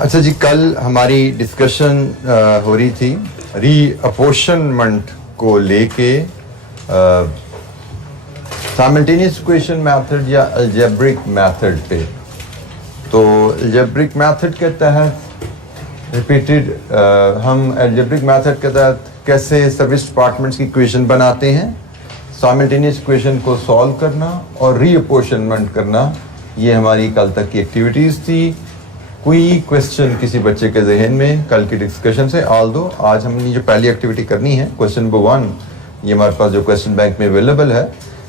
अच्छा जी, कल हमारी डिस्कशन हो रही थी रीअपोर्शनमेंट को लेके साइमल्टेनियस इक्वेशन मेथड या अलजेब्रिक मेथड पे। तो अलजेब्रिक मेथड के तहत रिपीटेड हम अलजेब्रिक मेथड के तहत कैसे सर्विस डिपार्टमेंट्स की इक्वेशन बनाते हैं, साइमल्टेनियस इक्वेशन को सॉल्व करना और रीअपोर्शनमेंट करना, ये हमारी कल तक की एक्टिविटीज़ थी। कोई क्वेश्चन किसी बच्चे के जहन में कल की डिस्कशन से? ऑल दो आज हमने जो पहली एक्टिविटी करनी है, क्वेश्चन नंबर 1, ये हमारे पास जो क्वेश्चन बैंक में अवेलेबल है,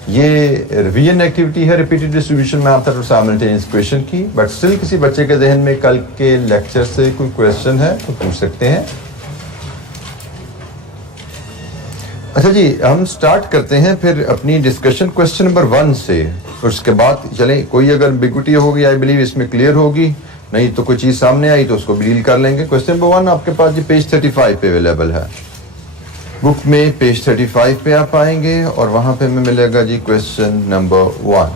ये रिवीजन एक्टिविटी है रिपीटेड डिस्ट्रीब्यूशन मेथड और साइमल्टेनियस इक्वेशन की। बट स्टिल किसी बच्चे के जहन में कल के लेक्चर से कोई क्वेश्चन है तो पूछ सकते हैं। अच्छा जी, हम स्टार्ट करते हैं फिर अपनी डिस्कशन क्वेश्चन नंबर 1 से। उसके बाद चलें, कोई अगर एम्बिग्विटी होगी आई बिलीव इसमें क्लियर होगी, नहीं तो कोई चीज़ सामने आई तो उसको भी डील कर लेंगे। क्वेश्चन नंबर 1 आपके पास जी पेज 35 पे अवेलेबल है, बुक में पेज 35 पे आप आएंगे और वहां पे हमें मिलेगा जी question number 1,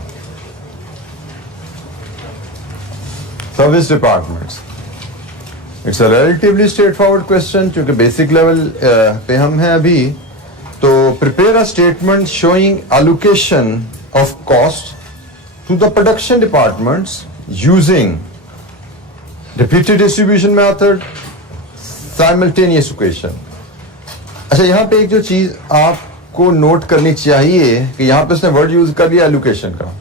service departments. It's a relatively straight forward question, क्योंकि बेसिक लेवल पे हम हैं अभी। तो prepare a statement showing allocation of cost to the production departments using repeated distribution method, simultaneous equation. अच्छा, यहाँ पे एक जो चीज आपको नोट करनी चाहिए कि यहाँ पे उसने वर्ड यूज कर लिया एलोकेशन का,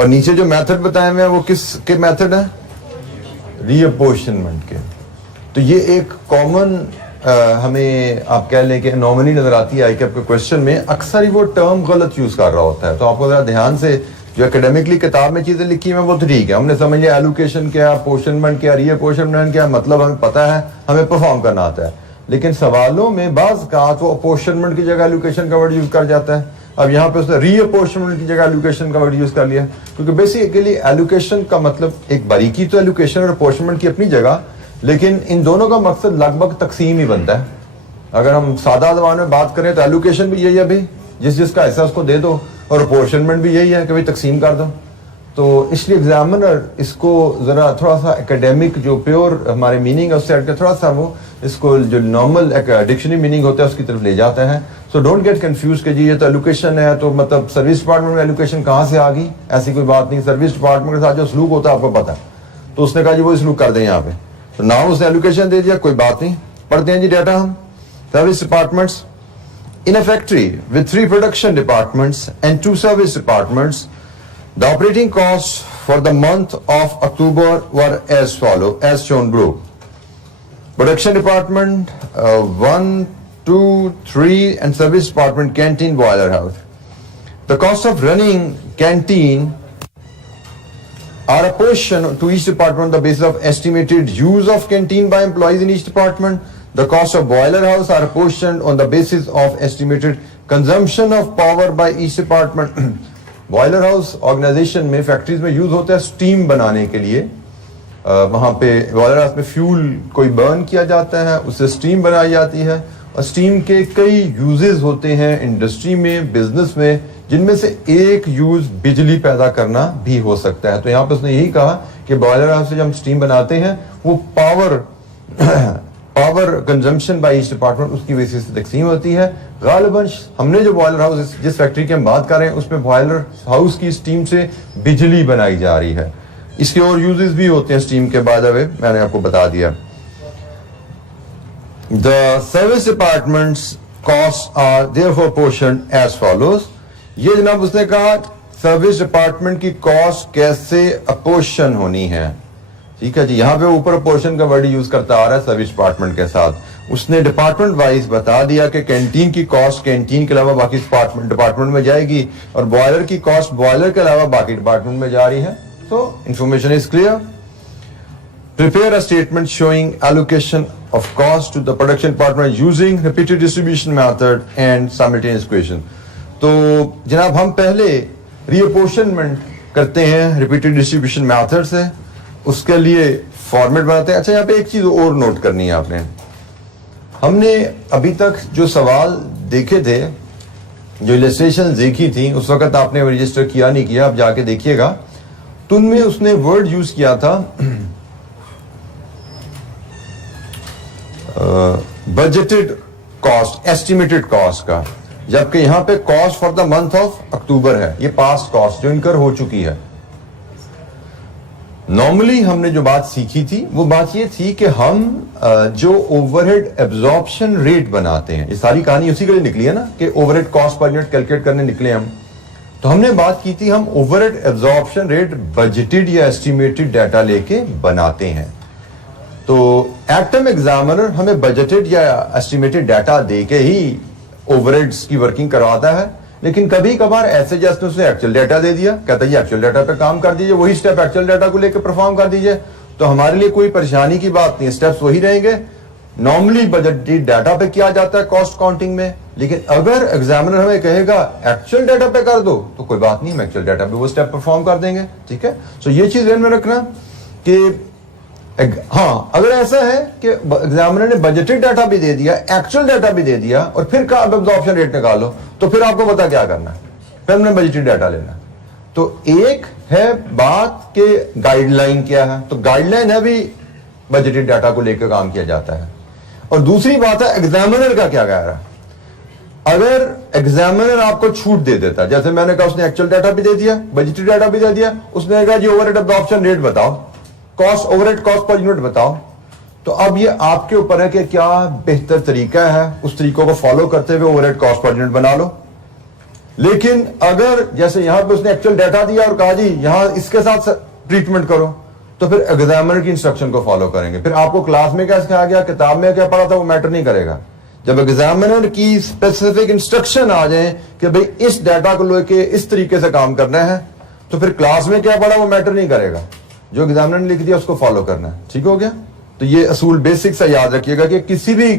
और नीचे जो मेथड बताए हुए हैं वो किस के मेथड है? रीअपोर्शनमेंट के। तो ये एक कॉमन हमें आप कह लें कि एनोमली नजर आती है कि आपके क्वेश्चन में अक्सर ही वो टर्म गलत यूज कर रहा होता है। तो आपको जरा ध्यान से, जो एकेडमिकली किताब में चीजें लिखी हैं वो तो ठीक है, हमने समझ लिया एलोकेशन क्या, अपोर्शनमेंट क्या, रीअपोर्शनमेंट क्या, मतलब हमें पता है, हमें परफॉर्म करना आता है। लेकिन सवालों में बाज का तो अपोर्शनमेंट की जगह एलोकेशन का वर्ड यूज कर जाता है। अब यहाँ पे उसने रीअपोर्शनमेंट की जगह एलोकेशन का वर्ड यूज कर लिया, क्योंकि बेसिकली एलोकेशन का मतलब एक बारीकी तो एलोकेशन और अपोर्शनमेंट की अपनी जगह, लेकिन इन दोनों का मकसद लगभग तकसीम ही बनता है। अगर हम सादा जबान में बात करें तो एलोकेशन भी यही है भाई, जिस जिसका हिस्सा उसको दे दो, और अपोर्शनमेंट भी यही है कि भाई तकसीम कर दो। तो इसलिए एग्जामिनर इसको जरा थोड़ा सा एकेडमिक जो प्योर हमारे मीनिंग है उससे हटकर थोड़ा सा वो इसको जो नॉर्मल डिक्शनरी मीनिंग होता है उसकी तरफ ले जाता है। सो डोंट गेट कंफ्यूज कि जी ये तो एलोकेशन है तो मतलब सर्विस डिपार्टमेंट में एलोकेशन कहाँ से आ गई, ऐसी कोई बात नहीं। सर्विस डिपार्टमेंट के साथ जो सलूक होता है आपको पता है, तो उसने कहा जी वो सलूक कर दें यहाँ पे, तो ना उसने एलोकेशन दे दिया, कोई बात नहीं। पढ़ते हैं जी डाटा हम। Service departments in a factory with 3 production departments and 2 service departments, the operating costs for the month of October were as follow, as shown below. Production department 1, 2, 3 and service department canteen boiler house. The cost of running canteen are apportioned to each department on the basis of estimated use of canteen by employees in each department. The cost of boiler house are apportioned on the basis of estimated consumption of power by each department. Boiler house organization में factories में use होता है steam बनाने के लिए। वहाँ पे boiler house में फ्यूल कोई बर्न किया जाता है, उससे स्टीम बनाई जाती है, और स्टीम के कई यूजेस होते हैं इंडस्ट्री में, बिजनेस में, जिनमें से एक यूज बिजली पैदा करना भी हो सकता है। तो यहाँ पे उसने यही कहा कि बॉयलर हाउस से जब हम स्टीम बनाते हैं वो power consumption by each department उसकी बेसिस से तकसीम होती है। गालिबन हमने जो बॉयलर हाउस जिस फैक्ट्री की हम बात कर रहे हैं उसमें बॉयलर हाउस की स्टीम से बिजली बनाई जा रही है। इसके और यूजेस भी होते हैं स्टीम के, बाद मैंने आपको बता दिया। The service departments cost are therefore apportioned as follows. ये जनाब उसने कहा सर्विस डिपार्टमेंट की कॉस्ट कैसे अपोर्शन होनी है, ठीक है जी। यहाँ पे ऊपर पोर्शन का वर्ड यूज करता आ रहा है सर्विस डिपार्टमेंट के साथ। उसने डिपार्टमेंट वाइज बता दिया कि कैंटीन की कॉस्ट कैंटीन के अलावा बाकी डिपार्टमेंट में जाएगी, और बॉयलर की कॉस्ट बॉयलर के अलावा बाकी डिपार्टमेंट में जा रही है। So information is clear. Prepare a statement showing allocation of cost to the production department using repeated distribution method and simultaneous equation. तो जनाब हम पहले रीअपोर्शनमेंट करते हैं रिपीटेड डिस्ट्रीब्यूशन मेथड से, उसके लिए फॉर्मेट बनाते हैं। अच्छा, यहाँ पे एक चीज और नोट करनी है आपने। हमने अभी तक जो सवाल देखे थे, जो इलस्ट्रेशन देखी थी, उस वक्त आपने रजिस्टर किया नहीं किया, आप जाके देखिएगा, तो उनमें उसने वर्ड यूज किया था बजटेड कॉस्ट, एस्टिमेटेड कॉस्ट का, जबकि यहां पे cost for the month of October है, ये पास्ट कॉस्ट जो इनकर हो चुकी है। नॉर्मली हमने जो बात सीखी थी वो बात ये थी कि हम जो ओवरहेड एब्जॉर्प्शन रेट बनाते हैं, ये सारी कहानी उसी के लिए निकली है ना कि overhead cost per unit calculate करने निकले हम। तो हमने बात की थी हम ओवरहेड एब्जॉर्प्शन रेट बजटेड या एस्टिमेटेड डाटा लेके बनाते हैं। तो एक्टम एग्जामिनर हमें बजटेड या एस्टिमेटेड डाटा देके ही ओवरहेड्स की वर्किंग करवाता है, लेकिन कभी कभार ऐसे जैसे उसने एक्चुअल डाटा दे दिया, कहता है एक्चुअल डाटा पे काम कर दीजिए, वही स्टेप एक्चुअल डाटा को लेकर परफॉर्म कर दीजिए, तो हमारे लिए कोई परेशानी की बात नहीं, स्टेप्स वही रहेंगे। नॉर्मली बजटेड डाटा पे किया जाता है कॉस्ट काउंटिंग में, लेकिन अगर एग्जामिनर हमें कहेगा एक्चुअल डाटा पे कर दो तो कोई बात नहीं, हम एक्चुअल डाटा पे वो स्टेप परफॉर्म कर देंगे। ठीक है, सो ये चीज ध्यान में रखना कि हाँ, अगर ऐसा है कि एग्जामिनर ने बजटेड डाटा भी दे दिया, एक्चुअल डाटा भी दे दिया और फिर का एब्जॉर्प्शन रेट निकालो, तो फिर आपको पता क्या करना है, फिर हमने बजटेड डाटा लेना। तो एक है बात के गाइडलाइन क्या है, तो गाइडलाइन है भी बजटेड डाटा को लेकर काम किया जाता है, और दूसरी बात है एग्जामिनर का क्या कह रहा है। अगर एग्जामिनर आपको छूट दे देता, जैसे मैंने कहा उसने एक्चुअल डाटा भी दे दिया, बजटेड डाटा भी दे दिया, उसने कहा जी ओवरहेड एब्जॉर्प्शन रेट बताओ, cost overhead cost per unit बताओ, तो अब ये आपके ऊपर है कि क्या बेहतर तरीका है, उस तरीकों को फॉलो करते हुए ओवरहेड कॉस्ट पर यूनिट बना लो। लेकिन अगर जैसे यहां पे उसने एक्चुअल डाटा दिया और कहा जी यहां इसके साथ ट्रीटमेंट करो, तो फिर एग्जामिनर की इंस्ट्रक्शन को फॉलो करेंगे। फिर आपको क्लास में क्या सिखाया गया, किताब में क्या पढ़ा था, वो मैटर नहीं करेगा। जब एग्जामिनर की स्पेसिफिक इंस्ट्रक्शन आ जाए कि भाई इस डाटा को लेके इस तरीके से काम करना है, तो फिर क्लास में क्या पढ़ा वो मैटर नहीं करेगा, जो एग्जामिनर ने लिख दिया उसको फॉलो करना है। ठीक हो गया, तो ये असूल बेसिक सा याद रखिएगा कि किसी भी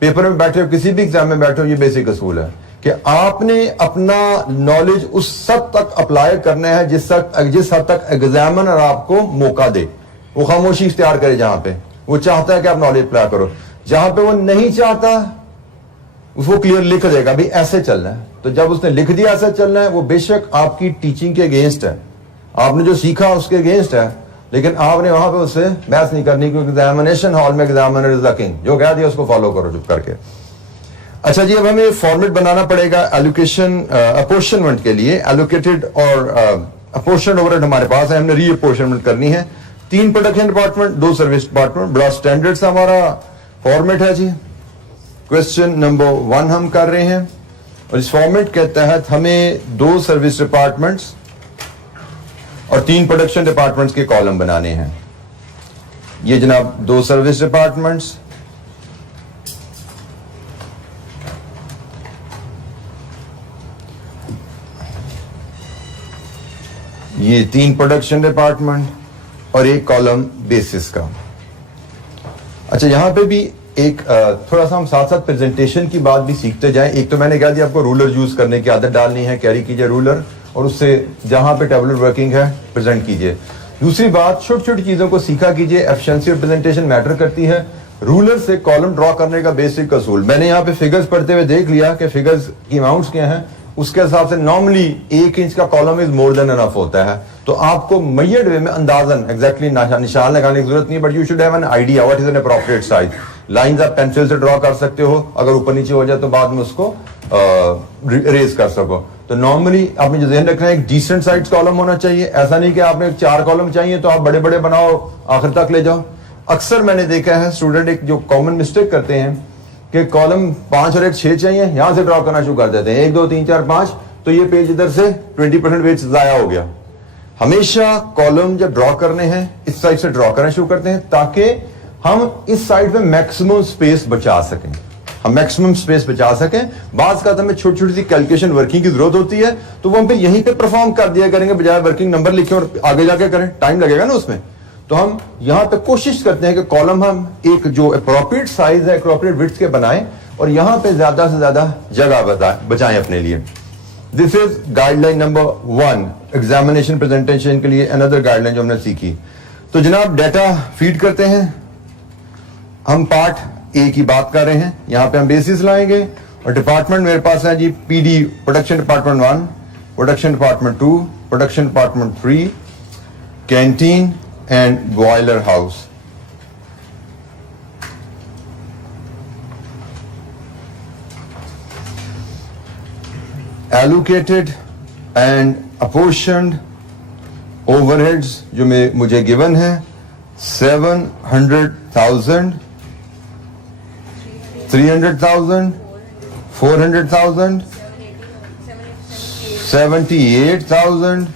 पेपर में बैठे हो, किसी भी एग्जाम में बैठे हो, ये बेसिक असूल है कि आपने अपना नॉलेज उस हद तक अप्लाई करना है जिस हद तक एग्जामिनर आपको मौका दे, वो खामोशी इख्तियार करे। जहां पे वो चाहता है कि आप नॉलेज अप्लाई करो, जहां पे वो नहीं चाहता उसको क्लियर लिख देगा भी ऐसे चलना है। तो जब उसने लिख दिया ऐसे चलना है, वो बेशक आपकी टीचिंग के अगेंस्ट है, आपने जो सीखा उसके अगेंस्ट है, लेकिन आपने वहां पे उससे बहस नहीं करनी, क्योंकि एग्जामिनेशन हॉल में एग्जामिनर इज द किंग, जो कह दिया उसको फॉलो करो चुप करके। अच्छा जी, अब हमें फॉर्मेट बनाना पड़ेगा एलोकेशन अपोर्शनमेंट के लिए। एलोकेटेड और अपोर्शन ओवरहेड हमारे पास है, हमने री अपोर्शनमेंट करनी है। 3 प्रोडक्शन डिपार्टमेंट, 2 सर्विस डिपार्टमेंट, बड़ा स्टैंडर्ड सा हमारा फॉर्मेट है जी। क्वेश्चन नंबर 1 हम कर रहे हैं, और इस फॉर्मेट के तहत हमें 2 सर्विस डिपार्टमेंट्स और 3 प्रोडक्शन डिपार्टमेंट्स के कॉलम बनाने हैं। ये जनाब 2 सर्विस डिपार्टमेंट्स, ये 3 प्रोडक्शन डिपार्टमेंट और एक कॉलम बेसिस का। अच्छा, यहां पे भी एक थोड़ा सा हम साथ साथ प्रेजेंटेशन की बात भी सीखते जाएं। एक तो मैंने कहा दिया आपको रूलर यूज करने की आदत डालनी है, कैरी कीजिए रूलर, और उससे जहां पे टेबुलर वर्किंग है प्रेजेंट कीजिए। दूसरी बात, छोटी छोटी चीजों को सीखा कीजिए, एफिशिएंसी और प्रेजेंटेशन मैटर करती है। रूलर से कॉलम ड्रॉ करने का बेसिक असूल मैंने यहाँ पे फिगर्स पढ़ते हुए देख लिया कि फिगर्स की अमाउंट्स क्या हैं, उसके हिसाब से नॉर्मली 1 इंच का column is more than enough होता है। तो आपको मैयड वे में अंदाजन एग्जैक्टली निशान लगाने की जरूरत नहीं, but you should have an idea what is an appropriate size. Lines आप पेंसिल से ड्रॉ कर सकते हो, अगर ऊपर नीचे हो जाए तो बाद में उसको रेज कर सको। तो नॉर्मली आपने जो ध्यान रखना है, एक डिसेंट साइज कॉलम होना चाहिए। ऐसा नहीं कि आपने 4 कॉलम चाहिए तो आप बड़े बड़े बनाओ आखिर तक ले जाओ। अक्सर मैंने देखा है स्टूडेंट एक जो कॉमन मिस्टेक करते हैं कि कॉलम 5 और एक 6 चाहिए, यहां से ड्रॉ करना शुरू कर देते हैं 1 2 3 4 5, तो ये पेज इधर से 20% पेज जाया हो गया। हमेशा कॉलम जब ड्रॉ करने हैं इस साइड से ड्रॉ करना शुरू करते हैं ताकि हम इस साइड पे मैक्सिमम स्पेस बचा सकें, हम मैक्सिमम स्पेस बचा सकें। बात का हमें छोटी छोटी सी कैलकुलेशन वर्किंग की जरूरत होती है, तो वो हम पे यहीं पे परफॉर्म कर दिया करेंगे, बजाय वर्किंग नंबर लिखें और आगे जाके करें, टाइम लगेगा ना उसमें। तो हम यहां पे कोशिश करते हैं कि कॉलम हम एक जो अप्रोप्रिएट साइज है, अप्रोप्रिएट विड्थ के बनाएं और यहां पे ज्यादा से ज्यादा जगह बचाएं अपने लिए। This is guideline number 1 examination presentation के लिए, अनदर गाइडलाइन जो हमने सीखी। तो जनाब डाटा फीड करते हैं, हम पार्ट ए की बात कर रहे हैं, यहां पे हम बेसिस लाएंगे और डिपार्टमेंट मेरे पास है जी PD, production department 1, production department 2, production department 3, canteen and boiler house. Allocated and apportioned overheads जो मुझे गिवन है 700,000, 300,000, 400,000, 78,000,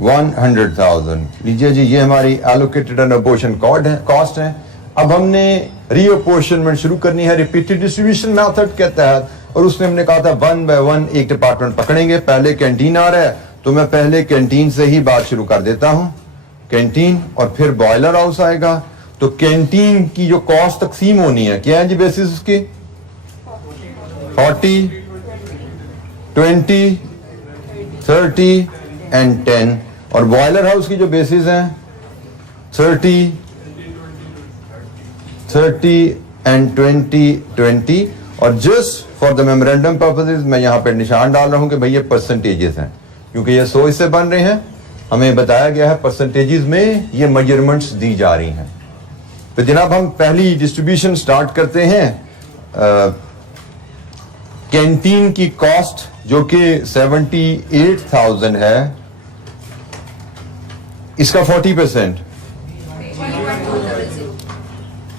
100,000। लीजिए जी, ये हमारी एलोकेटेड एंड अपोर्शन कॉस्ट है। अब हमने रीअपोर्शनमेंट शुरू करनी है रिपीटेड डिस्ट्रीब्यूशन मेथड के तहत, और उसमें हमने कहा था 1 बाय 1 एक डिपार्टमेंट पकड़ेंगे। पहले कैंटीन आ रहा है तो मैं पहले कैंटीन से ही बात शुरू कर देता हूं, कैंटीन, और फिर बॉयलर हाउस आएगा। तो कैंटीन की जो कॉस्ट तकसीम होनी है क्या है जी बेसिस उसकी 40, 20, 30 एंड 10, और बॉयलर हाउस की जो बेसिस हैं 30 एंड 20। और just for the memorandum purposes मैं यहां पे निशान डाल रहा हूं कि भाई ये परसेंटेजेस हैं, क्योंकि ये 100 से बन रहे हैं। हमें बताया गया है परसेंटेजेस में ये मेजरमेंट्स दी जा रही हैं। तो जनाब हम पहली डिस्ट्रीब्यूशन स्टार्ट करते हैं। कैंटीन की कॉस्ट जो कि 78,000 है, इसका 40%,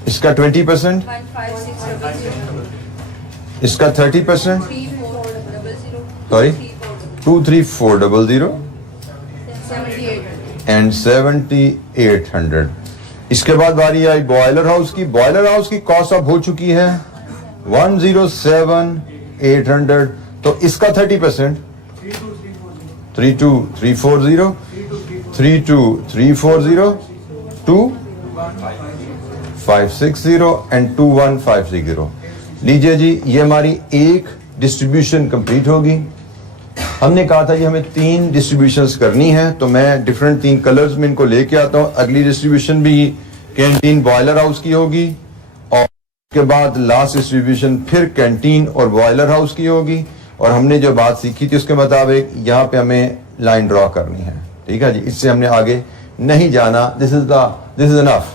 इसका 20%, इसका 30%, सॉरी 23400 एंड 7800। इसके बाद बारी आई बॉयलर हाउस की। बॉयलर हाउस की कॉस्ट अब हो चुकी है 107,800, तो इसका 30%, 32340, 32340, 2560 एंड 21560। लीजिए जी, ये हमारी एक डिस्ट्रीब्यूशन कंप्लीट होगी। हमने कहा था कि हमें 3 डिस्ट्रीब्यूशंस करनी है, तो मैं डिफरेंट 3 कलर्स में इनको लेके आता हूं। अगली डिस्ट्रीब्यूशन भी कैंटीन बॉयलर हाउस की होगी, और उसके बाद लास्ट डिस्ट्रीब्यूशन फिर कैंटीन और बॉयलर हाउस की होगी। और हमने जो बात सीखी थी उसके मुताबिक यहाँ पे हमें लाइन ड्रॉ करनी है, ठीक है जी, इससे हमने आगे नहीं जाना। This is enough.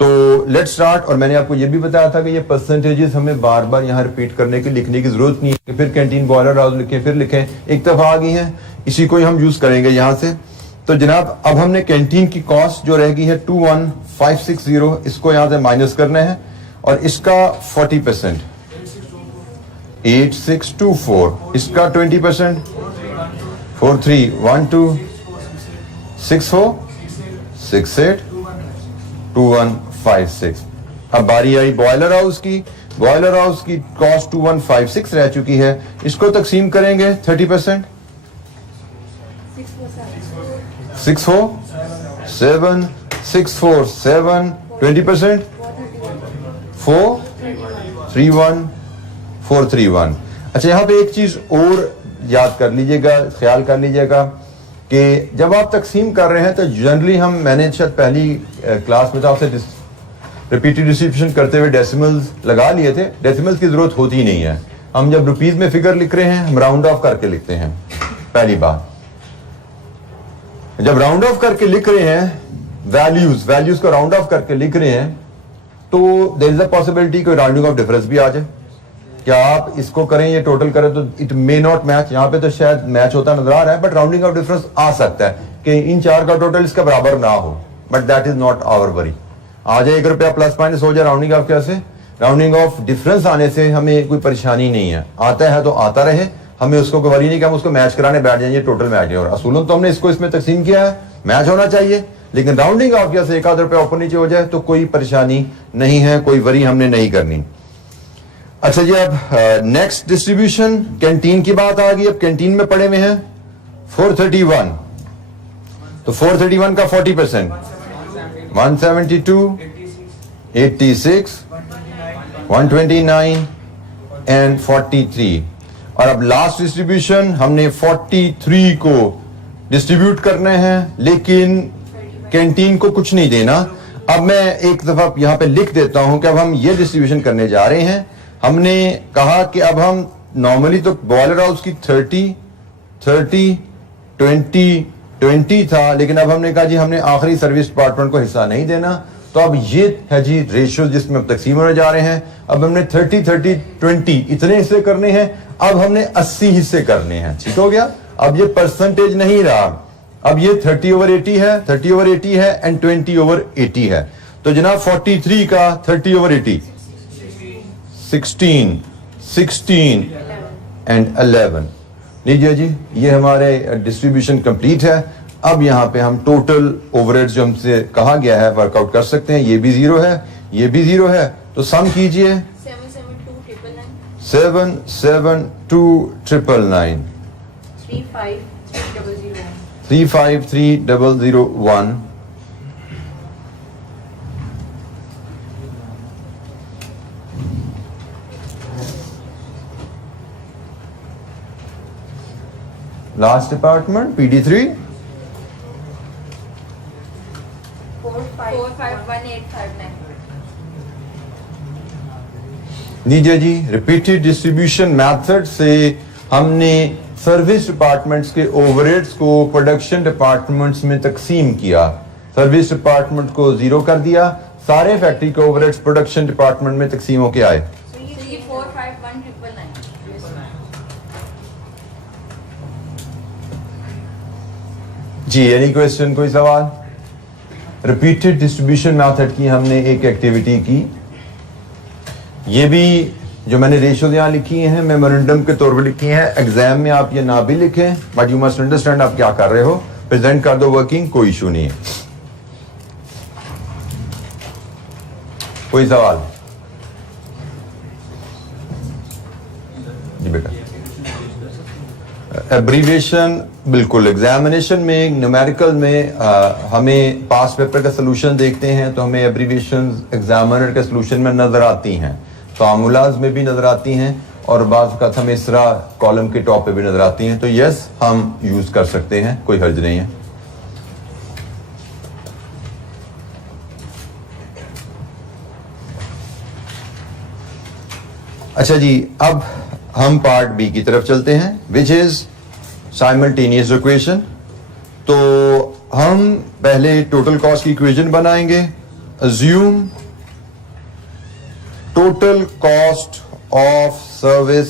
तो लेट्स स्टार्ट। और मैंने आपको ये भी बताया था कि ये परसेंटेजेस हमें बार बार यहाँ रिपीट करने की लिखने की जरूरत नहीं है कि फिर कैंटीन बॉयलर हाउस लिखें फिर लिखें, एक दफा आ गई है, इसी को ही हम यूज करेंगे यहाँ से। तो जनाब अब हमने कैंटीन की कॉस्ट जो रह गई है 21560, इसको यहाँ से माइनस करना है, और इसका 40%, 8624, इसका 20%, 4312, 64, 68, 2156। अब बारी आई बॉयलर हाउस की। बॉयलर हाउस की कॉस्ट 2156 रह चुकी है, इसको तकसीम करेंगे 30%, 647, 647, 20%, 431, 431। अच्छा, यहाँ पे एक चीज और याद कर लीजिएगा, ख्याल कर लीजिएगा कि जब आप तकसीम कर रहे हैं तो जनरली मैंने शायद पहली क्लास में तो आपसे रिपीटेड डिस्ट्रीब्यूशन करते हुए डेसिमल्स लगा लिए थे। डेसिमल्स की जरूरत होती ही नहीं है। हम जब रुपीज में फिगर लिख रहे हैं हम राउंड ऑफ करके लिखते हैं। पहली बात, जब राउंड ऑफ करके लिख रहे हैं वैल्यूज को राउंड ऑफ करके लिख रहे हैं, तो देयर इज अ पॉसिबिलिटी कोई राउंडिंग ऑफ डिफरेंस भी आ जाए। क्या आप इसको करें, ये टोटल करें तो इट मे नॉट मैच। यहाँ पे तो शायद मैच होता नजर आ रहा है, बट राउंडिंग ऑफ डिफरेंस आ सकता है कि इन 4 का टोटल इसका बराबर ना हो, but that is not our worry. आ जाए 1 रुपया प्लस माइनस हो जाए, राउंडिंग ऑफ कैसे, राउंडिंग ऑफ डिफरेंस आने से हमें कोई परेशानी नहीं है। आता है तो आता रहे, हमें उसको कोई वरी नहीं कि हम उसको मैच कराने बैठ जाएंगे, टोटल मैच नहीं हो रहा। असूलन तो हमने इसको इसमें तकसीम किया है, मैच होना चाहिए, लेकिन राउंडिंग ऑफ जैसे 1 आध रुपया ऊपर नीचे हो जाए तो कोई परेशानी नहीं है, कोई वरी हमने नहीं करनी। अच्छा जी, अब नेक्स्ट डिस्ट्रीब्यूशन कैंटीन की बात आ गई। अब कैंटीन में पड़े हुए हैं 431, तो 431 का 40%, 172, 86, 129 एंड 43। और अब लास्ट डिस्ट्रीब्यूशन हमने 43 को डिस्ट्रीब्यूट करने हैं, लेकिन कैंटीन को कुछ नहीं देना। अब मैं एक दफा यहां पे लिख देता हूं कि अब हम ये डिस्ट्रीब्यूशन करने जा रहे हैं। हमने कहा कि अब हम नॉर्मली तो बॉयलर हाउस की 30, 20 था, लेकिन अब हमने कहा जी हमने आखिरी सर्विस डिपार्टमेंट को हिस्सा नहीं देना, तो अब ये है जी रेशियो जिसमें अब तकसीम होने जा रहे हैं। अब हमने 30 30 20 इतने हिस्से करने हैं, अब हमने 80 हिस्से करने हैं। ठीक हो गया। अब ये परसेंटेज नहीं रहा, अब ये 30/80 है, 30/80 है एंड 20/80 है। तो जनाब 43 का 30/80 16 16 एंड 11। लीजिए जी, ये हमारे डिस्ट्रीब्यूशन कंप्लीट है। अब यहाँ पे हम टोटल ओवरहेड जो हमसे कहा गया है वर्कआउट कर सकते हैं। ये भी 0 है, ये भी 0 है, तो सम कीजिए 772,999 353,001 लास्ट डिपार्टमेंट PD3 451859। लीजिए जी, रिपीटेड डिस्ट्रीब्यूशन मेथड से हमने सर्विस डिपार्टमेंट्स के ओवरहेड्स को प्रोडक्शन डिपार्टमेंट्स में तकसीम किया। सर्विस डिपार्टमेंट को 0 कर दिया, सारे फैक्ट्री के ओवरहेड्स प्रोडक्शन डिपार्टमेंट में तकसीम होके आए। So ये 451999। जी, एनी क्वेश्चन, कोई सवाल? रिपीटेड डिस्ट्रीब्यूशन मेथड की हमने एक एक्टिविटी की। ये भी जो मैंने रेशियो यहाँ लिखी हैं मेमोरेंडम के तौर पर लिखी हैं। एग्जाम में आप ये ना भी लिखें, बट यू मस्ट अंडरस्टैंड आप क्या कर रहे हो। प्रेजेंट कर दो वर्किंग, कोई इशू नहीं है। कोई सवाल? जी बेटा। एब्रीविएशन बिल्कुल एग्जामिनेशन में न्यूमेरिकल में हमें पास पेपर का सलूशन देखते हैं तो हमें एब्रीविएशन एग्जामिनर के सलूशन में नजर आती हैं, फार्मूलाज में भी नजर आती हैं और बाज़ का हमें इसरा कॉलम के टॉप पे भी नजर आती हैं। तो यस, हम यूज कर सकते हैं, कोई हर्ज नहीं है। अच्छा जी, अब हम पार्ट बी की तरफ चलते हैं, विच इज साइमल्टेनियस इक्वेशन। तो हम पहले टोटल कॉस्ट की इक्वेशन बनाएंगे। Assume total cost of service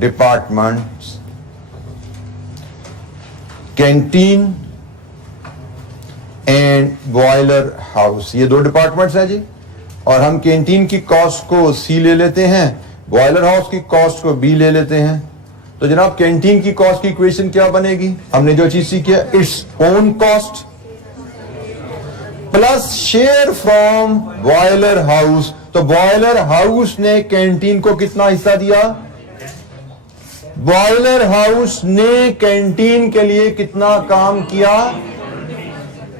departments, canteen and boiler house, ये 2 डिपार्टमेंट्स हैं जी। और हम कैंटीन की कॉस्ट को सी ले लेते हैं, बॉयलर हाउस की कॉस्ट को बी ले लेते हैं। तो जनाब कैंटीन की कॉस्ट की इक्वेशन क्या बनेगी? हमने जो चीज सीखी है, its own cost plus share from boiler house. तो बॉयलर हाउस ने कैंटीन को कितना हिस्सा दिया? बॉयलर हाउस ने कैंटीन के लिए कितना काम किया?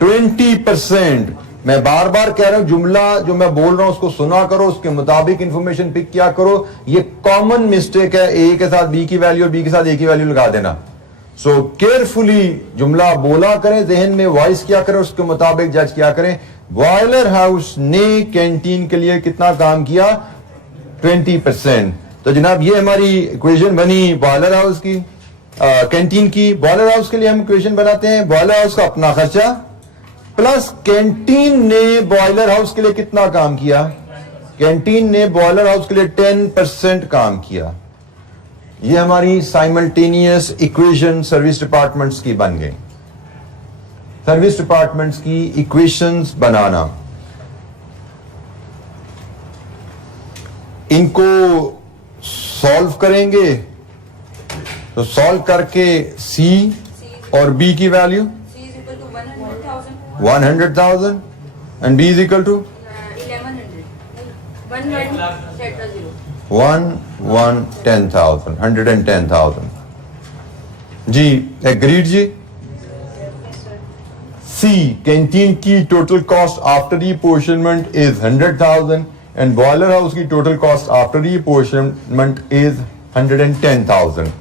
20%। मैं बार बार कह रहा हूं, जुमला जो मैं बोल रहा हूं उसको सुना करो, उसके मुताबिक इंफॉर्मेशन पिक किया करो। ये कॉमन मिस्टेक है, ए के साथ बी की वैल्यू और बी के साथ ए की वैल्यू लगा देना। सो केयरफुली जुमला बोला करें, जहन में वॉइस किया करें, उसके मुताबिक जज किया करें। बॉयलर हाउस ने कैंटीन के लिए कितना काम किया? 20%। तो जनाब ये हमारी इक्वेशन बनी बॉयलर हाउस की, कैंटीन की। बॉयलर हाउस के लिए हम इक्वेशन बनाते हैं, बॉयलर हाउस का अपना खर्चा प्लस कैंटीन ने बॉयलर हाउस के लिए कितना काम किया? कैंटीन ने बॉयलर हाउस के लिए 10% काम किया। ये हमारी साइमल्टेनियस इक्वेशन सर्विस डिपार्टमेंट्स की बन गई। सर्विस डिपार्टमेंट्स की इक्वेशंस बनाना, इनको सॉल्व करेंगे तो सॉल्व करके सी और बी की value 100,000 and B is equal to 110,000 110,000 जी, एग्रीड जी। सी कैंटीन की total cost after reapportionment is 100,000 and boiler house की total cost after reapportionment is 110,000।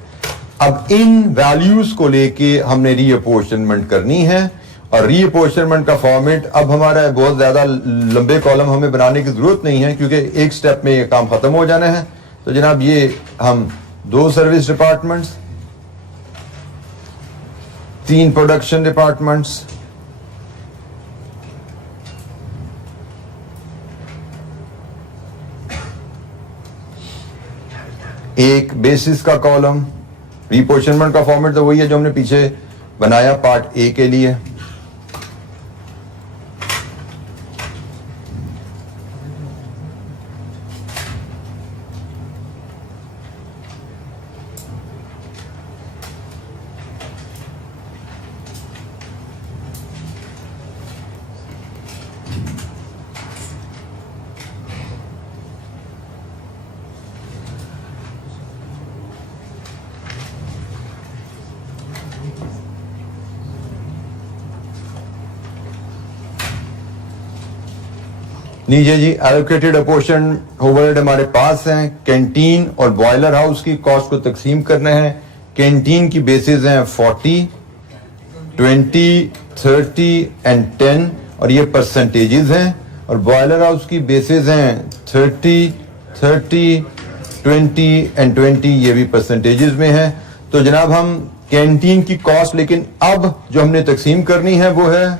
अब इन वैल्यूज को लेके हमने रीअपोर्शनमेंट करनी है और रीअपोर्शनमेंट का फॉर्मेट अब हमारा बहुत ज्यादा लंबे कॉलम हमें बनाने की जरूरत नहीं है क्योंकि एक स्टेप में ये काम खत्म हो जाना है। तो जनाब ये हम 2 सर्विस डिपार्टमेंट्स, 3 प्रोडक्शन डिपार्टमेंट्स, एक बेसिस का कॉलम, रीपोर्शनमेंट का फॉर्मेट तो वही है जो हमने पीछे बनाया पार्ट ए के लिए। नीचे जी एलोकेटेड अपोर्शन ओवरहेड हमारे पास हैं। कैंटीन और बॉयलर हाउस की कॉस्ट को तकसीम करना है। कैंटीन की बेसिस हैं 40, 20, 30 एंड 10 और ये परसेंटेजेस हैं। और बॉयलर हाउस की बेसिस हैं 30, 20 एंड 20, ये भी परसेंटेजेस में है। तो जनाब हम कैंटीन की कॉस्ट लेकिन अब जो हमने तकसीम करनी है वो है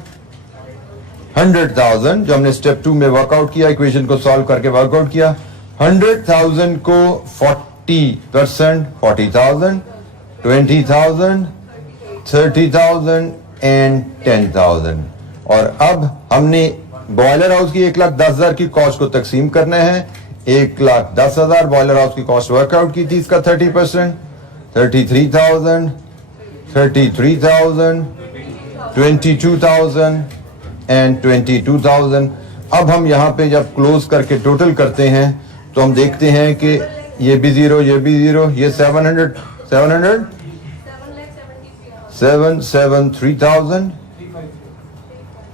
100,000, जो हमने स्टेप 2 में वर्कआउट किया, इक्वेशन को सॉल्व करके वर्कआउट किया। 100,000 को 40%, 40,000, 20,000, 30,000 एंड 10,000। और अब हमने बॉयलर हाउस की 1,10,000 की कॉस्ट को तकसीम करना है। 1,10,000 बॉयलर हाउस की कॉस्ट वर्कआउट की थी, इसका 30%, 33,000, 33,000, 22,000 एंड 22,000। अब हम यहाँ पे जब क्लोज करके टोटल करते हैं तो हम देखते हैं कि ये भी जीरो, ये भी जीरो, ये 700, 773,000,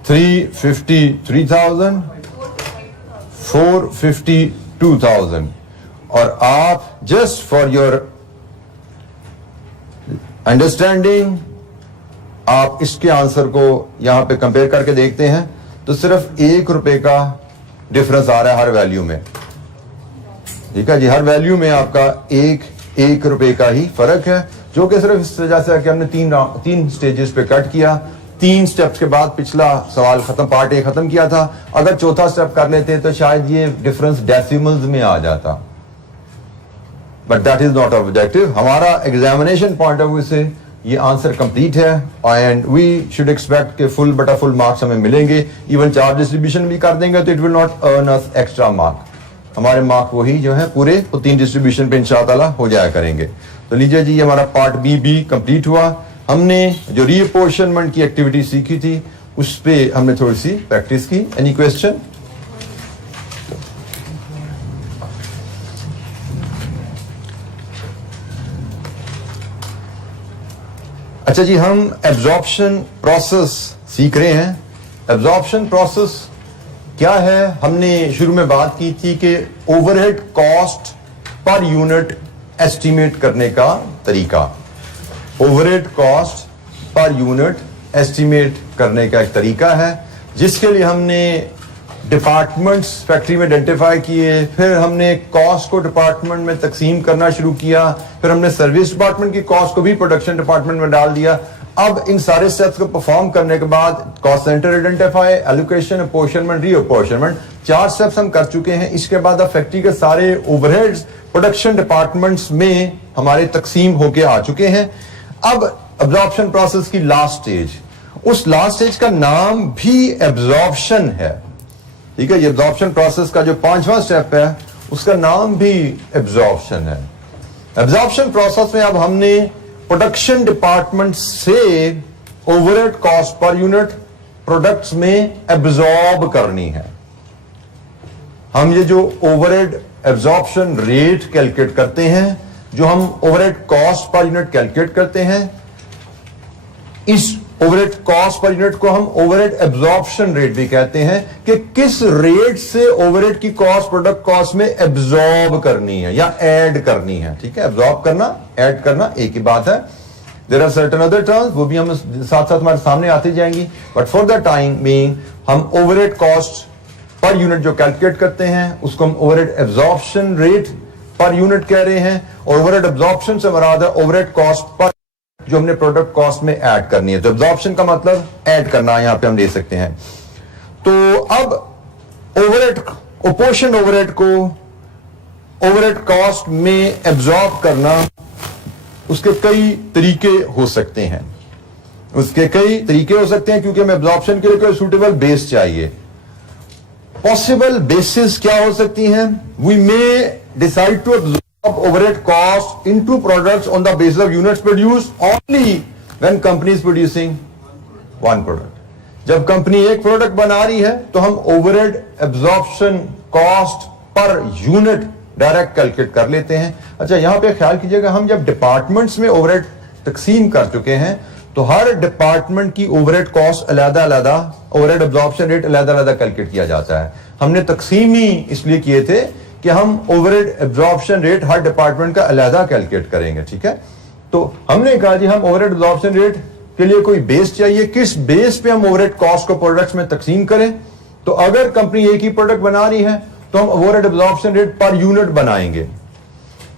353,000, 452,000। और आप जस्ट फॉर योर अंडरस्टैंडिंग आप इसके आंसर को यहां पे कंपेयर करके देखते हैं तो सिर्फ ₹1 का डिफरेंस आ रहा है हर वैल्यू में। ठीक है जी, हर वैल्यू में आपका एक रुपए का ही फर्क है, जो कि सिर्फ इस वजह से कि हमने तीन स्टेजेस पे कट किया। 3 स्टेप्स के बाद पिछला सवाल खत्म, पार्ट ए खत्म किया था। अगर चौथा स्टेप कर लेते तो शायद ये डिफरेंस डेसिमल्स में आ जाता, but that is not objective. हमारा एग्जामिनेशन पॉइंट ऑफ व्यू से ये आंसर कंप्लीट है एंड वी शुड एक्सपेक्ट के फुल बटा फुल मार्क्स हमें मिलेंगे। इवन चार्ज डिस्ट्रीब्यूशन भी कर देंगे तो it will not earn us extra mark. हमारे मार्क वही जो है पूरे 3 डिस्ट्रीब्यूशन पे इंशाअल्लाह हो जाया करेंगे। तो लीजिए जी, हमारा पार्ट बी भी कंप्लीट हुआ। हमने जो रीअपोर्शनमेंट की एक्टिविटी सीखी थी उस पे हमने थोड़ी सी प्रैक्टिस की। Any question? अच्छा जी, हम एब्जॉर्प्शन प्रोसेस सीख रहे हैं। एब्जॉर्प्शन प्रोसेस क्या है? हमने शुरू में बात की थी कि overhead cost per unit estimate करने का तरीका। Overhead cost per unit estimate करने का एक तरीका है, जिसके लिए हमने डिपार्टमेंट्स फैक्ट्री में आइडेंटिफाई किए, फिर हमने कॉस्ट को डिपार्टमेंट में तकसीम करना शुरू किया, फिर हमने सर्विस डिपार्टमेंट की कॉस्ट को भी प्रोडक्शन डिपार्टमेंट में डाल दिया। अब इन सारे स्टेप्स को परफॉर्म करने के बाद cost centre identify, allocation, apportionment, reapportionment, 4 steps हम कर चुके हैं। इसके बाद अब फैक्ट्री के सारे ओवरहेड्स प्रोडक्शन डिपार्टमेंट्स में हमारे तकसीम होके आ चुके हैं। अब एब्जॉर्प्शन प्रोसेस की लास्ट स्टेज, उस लास्ट स्टेज का नाम भी एब्जॉर्प्शन है। ठीक है, ये एब्जॉर्प्शन प्रोसेस का जो 5वां स्टेप है उसका नाम भी एब्जॉर्प्शन है। एब्जॉर्प्शन प्रोसेस में अब हमने प्रोडक्शन डिपार्टमेंट से overhead cost per unit products में एब्जॉर्ब करनी है। हम ये जो ओवरहेड एब्जॉर्प्शन रेट कैलकुलेट करते हैं, जो हम overhead cost per unit calculate करते हैं, इस ओवरहेड कॉस्ट पर यूनिट को हम ओवरहेड एब्जॉर्प्शन रेट भी कहते हैं कि किस रेट से ओवरहेड की कॉस्ट प्रोडक्ट कॉस्ट में एब्जॉर्ब करनी है या ऐड करनी है। ठीक है, एब्जॉर्ब करना, ऐड करना एक ही बात है। There are certain other terms, वो भी हम साथ साथ हमारे सामने आती जाएंगी, but for the time being हम ओवरहेड कॉस्ट पर यूनिट जो कैलकुलेट करते हैं उसको हम overhead absorption rate per unit कह रहे हैं। और ओवरहेड एब्जॉर्प्शन से मुराद है ओवरहेड कॉस्ट पर जो हमने प्रोडक्ट कॉस्ट में ऐड करनी है। तो एब्जॉर्प्शन का मतलब ऐड करना, यहां पे हम ले सकते हैं। तो अब ओवरहेड, अपोर्शन ओवरहेड को ओवरहेड कॉस्ट में एब्जॉर्ब करना, उसके कई तरीके हो सकते हैं। क्योंकि हमें एब्जॉर्प्शन के लिए कोई सूटेबल बेस चाहिए। पॉसिबल बेसिस क्या हो सकती हैं? We may decide to absorb overhead cost into products on the basis of units produce only when company is producing one product. जब कंपनी एक प्रोडक्ट बना रही है तो हम overhead absorption cost per unit direct calculate कर लेते हैं। अच्छा, यहां पे ख्याल कीजिएगा, हम जब डिपार्टमेंट्स में ओवरहेड तकसीम कर चुके हैं तो हर डिपार्टमेंट की ओवरहेड कॉस्ट अलग-अलग, ओवरहेड एब्जॉर्प्शन रेट अलग-अलग कैलकुलेट किया जाता है। हमने तकसीम ही इसलिए किए थे कि हम ओवरहेड एब्जॉर्प्शन रेट हर डिपार्टमेंट का अलग कैलकुलेट करेंगे। ठीक है, तो हमने कहा जी हम ओवरहेड एब्जॉर्प्शन रेट के लिए कोई बेस चाहिए, किस बेस पे हम ओवरहेड कॉस्ट को प्रोडक्ट्स में तकसीम करें। तो अगर कंपनी एक ही प्रोडक्ट बना रही है तो हम overhead absorption rate per unit बनाएंगे।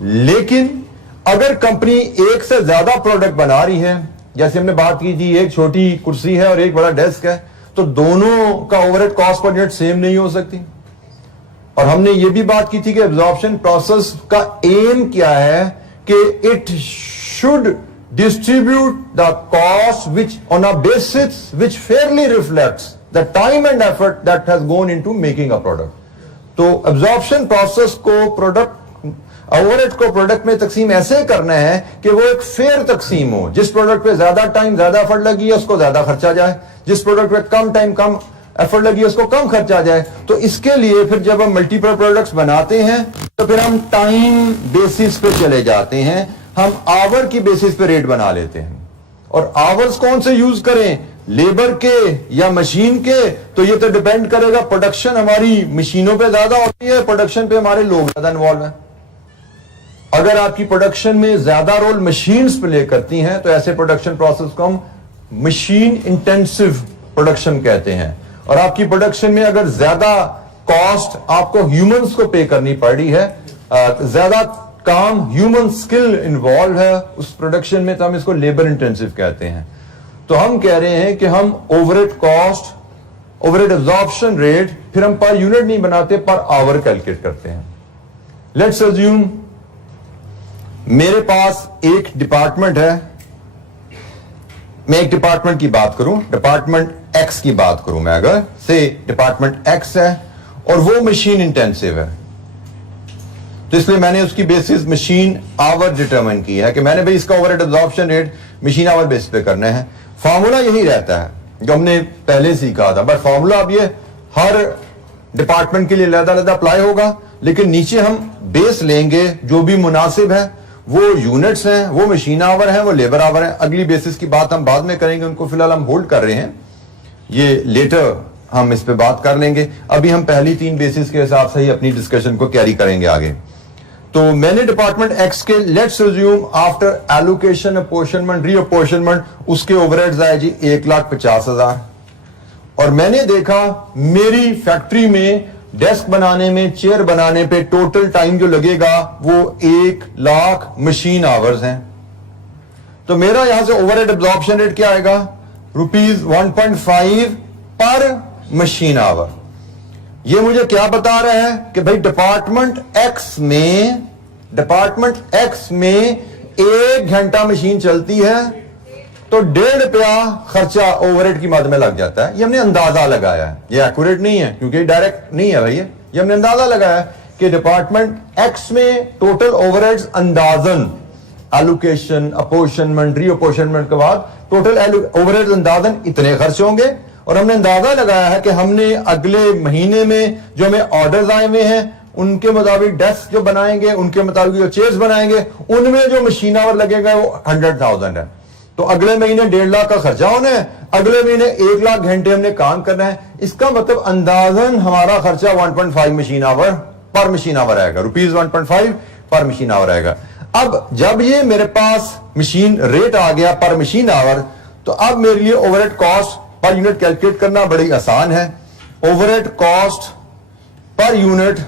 लेकिन अगर कंपनी एक से ज्यादा प्रोडक्ट बना रही है, जैसे हमने बात की थी एक छोटी कुर्सी है और एक बड़ा डेस्क है, तो दोनों का overhead cost per unit same नहीं हो सकती। और हमने ये भी बात की थी कि एब्जॉर्प्शन प्रोसेस का एम क्या है कि it should distribute the cost which on a basis which fairly reflects the time and effort that has gone into making a product. तो absorption process को प्रोडक्ट ओवरहेड को प्रोडक्ट में तकसीम ऐसे करना है कि वो एक फेयर तकसीम हो। जिस प्रोडक्ट पे ज्यादा टाइम ज्यादा एफर्ट लगी है उसको ज्यादा खर्चा जाए, जिस प्रोडक्ट पे कम टाइम कम एफर्ट लगी है उसको कम खर्चा जाए। तो इसके लिए फिर जब हम मल्टीपल प्रोडक्ट्स बनाते हैं तो फिर हम टाइम बेसिस पे चले जाते हैं, हम आवर की बेसिस पे रेट बना लेते हैं। और आवर्स कौन से यूज करें, लेबर के या मशीन के, तो ये तो डिपेंड करेगा। प्रोडक्शन हमारी मशीनों पे ज्यादा होती है, प्रोडक्शन पे हमारे लोग ज्यादा इन्वॉल्व हैं। अगर आपकी प्रोडक्शन में ज्यादा रोल मशीन्स प्ले करती हैं तो ऐसे प्रोडक्शन प्रोसेस को हम मशीन इंटेंसिव प्रोडक्शन कहते हैं। और आपकी प्रोडक्शन में अगर ज्यादा कॉस्ट आपको ह्यूमंस को पे करनी पड़ रही है, ज्यादा काम ह्यूमन स्किल इन्वॉल्व है उस प्रोडक्शन में, तो हम इसको लेबर इंटेंसिव कहते हैं। तो हम कह रहे हैं कि हम overhead cost, overhead absorption rate फिर हम पर यूनिट नहीं बनाते, पर आवर कैलकुलेट करते हैं। लेट्स अज्यूम मेरे पास एक डिपार्टमेंट है, मैं एक डिपार्टमेंट की बात करूं, डिपार्टमेंट एक्स की बात करूं मैं, अगर से डिपार्टमेंट एक्स है और वो मशीन इंटेंसिव है, तो इसलिए मैंने उसकी बेसिस मशीन आवर डिटरमाइन की है कि मैंने भाई इसका overhead absorption rate machine our base पे करना है। फॉर्मूला यही रहता है जो हमने पहले सीखा था, बट फॉर्मूला अब ये हर डिपार्टमेंट के लिए अलग-अलग अप्लाई होगा, लेकिन नीचे हम बेस लेंगे जो भी मुनासिब है। वो यूनिट्स हैं, वो मशीन आवर हैं, वो लेबर आवर हैं। अगली बेसिस की बात हम बाद में करेंगे, उनको फिलहाल हम होल्ड कर रहे हैं, ये लेटर हम इस पे बात कर लेंगे। अभी हम पहली 3 बेसिस के हिसाब से ही अपनी डिस्कशन को कैरी करेंगे आगे। तो मैंने डिपार्टमेंट एक्स के let's assume after allocation, apportionment, reapportionment उसके ओवरहेड्स आए जी 1,50,000। और मैंने देखा मेरी फैक्ट्री में डेस्क बनाने में, चेयर बनाने पे टोटल टाइम जो लगेगा वो 1,00,000 मशीन आवर्स हैं। तो मेरा यहां से ओवरहेड एब्जॉर्प्शन रेट क्या आएगा, ₹1.5 पर मशीन आवर। ये मुझे क्या बता रहा है कि भाई डिपार्टमेंट एक्स में 1 घंटा मशीन चलती है तो ₹1.5 खर्चा ओवरहेड की मद में लग जाता है। ये हमने अंदाजा लगाया है, ये एक्यूरेट नहीं है क्योंकि डायरेक्ट नहीं है भाई, ये हमने अंदाजा लगाया है कि डिपार्टमेंट एक्स में टोटल ओवरहेड्स अंदाजन एलोकेशन, अपोर्शनमेंट, रीअपोर्शनमेंट के बाद टोटल ओवरहेड्स अंदाजन इतने खर्च होंगे। और हमने अंदाजा लगाया है कि हमने अगले महीने में जो हमें ऑर्डर्स आए हुए हैं उनके मुताबिक डेस्क जो बनाएंगे, उनके मुताबिक जो चेयर्स बनाएंगे, उनमें जो मशीन आवर लगेगा वो 100,000 है। तो अगले महीने 1,50,000 का खर्चा होना है, अगले महीने 1,00,000 घंटे हमने काम करना है। इसका मतलब अंदाजन हमारा खर्चा 1.5 मशीन आवर पर मशीन आवर आएगा, ₹1.5 पर मशीन आवर आएगा। अब जब ये मेरे पास मशीन रेट आ गया पर मशीन आवर, तो अब मेरे लिए overhead cost per unit calculate करना बड़ी आसान है। ओवरहेड कॉस्ट पर यूनिट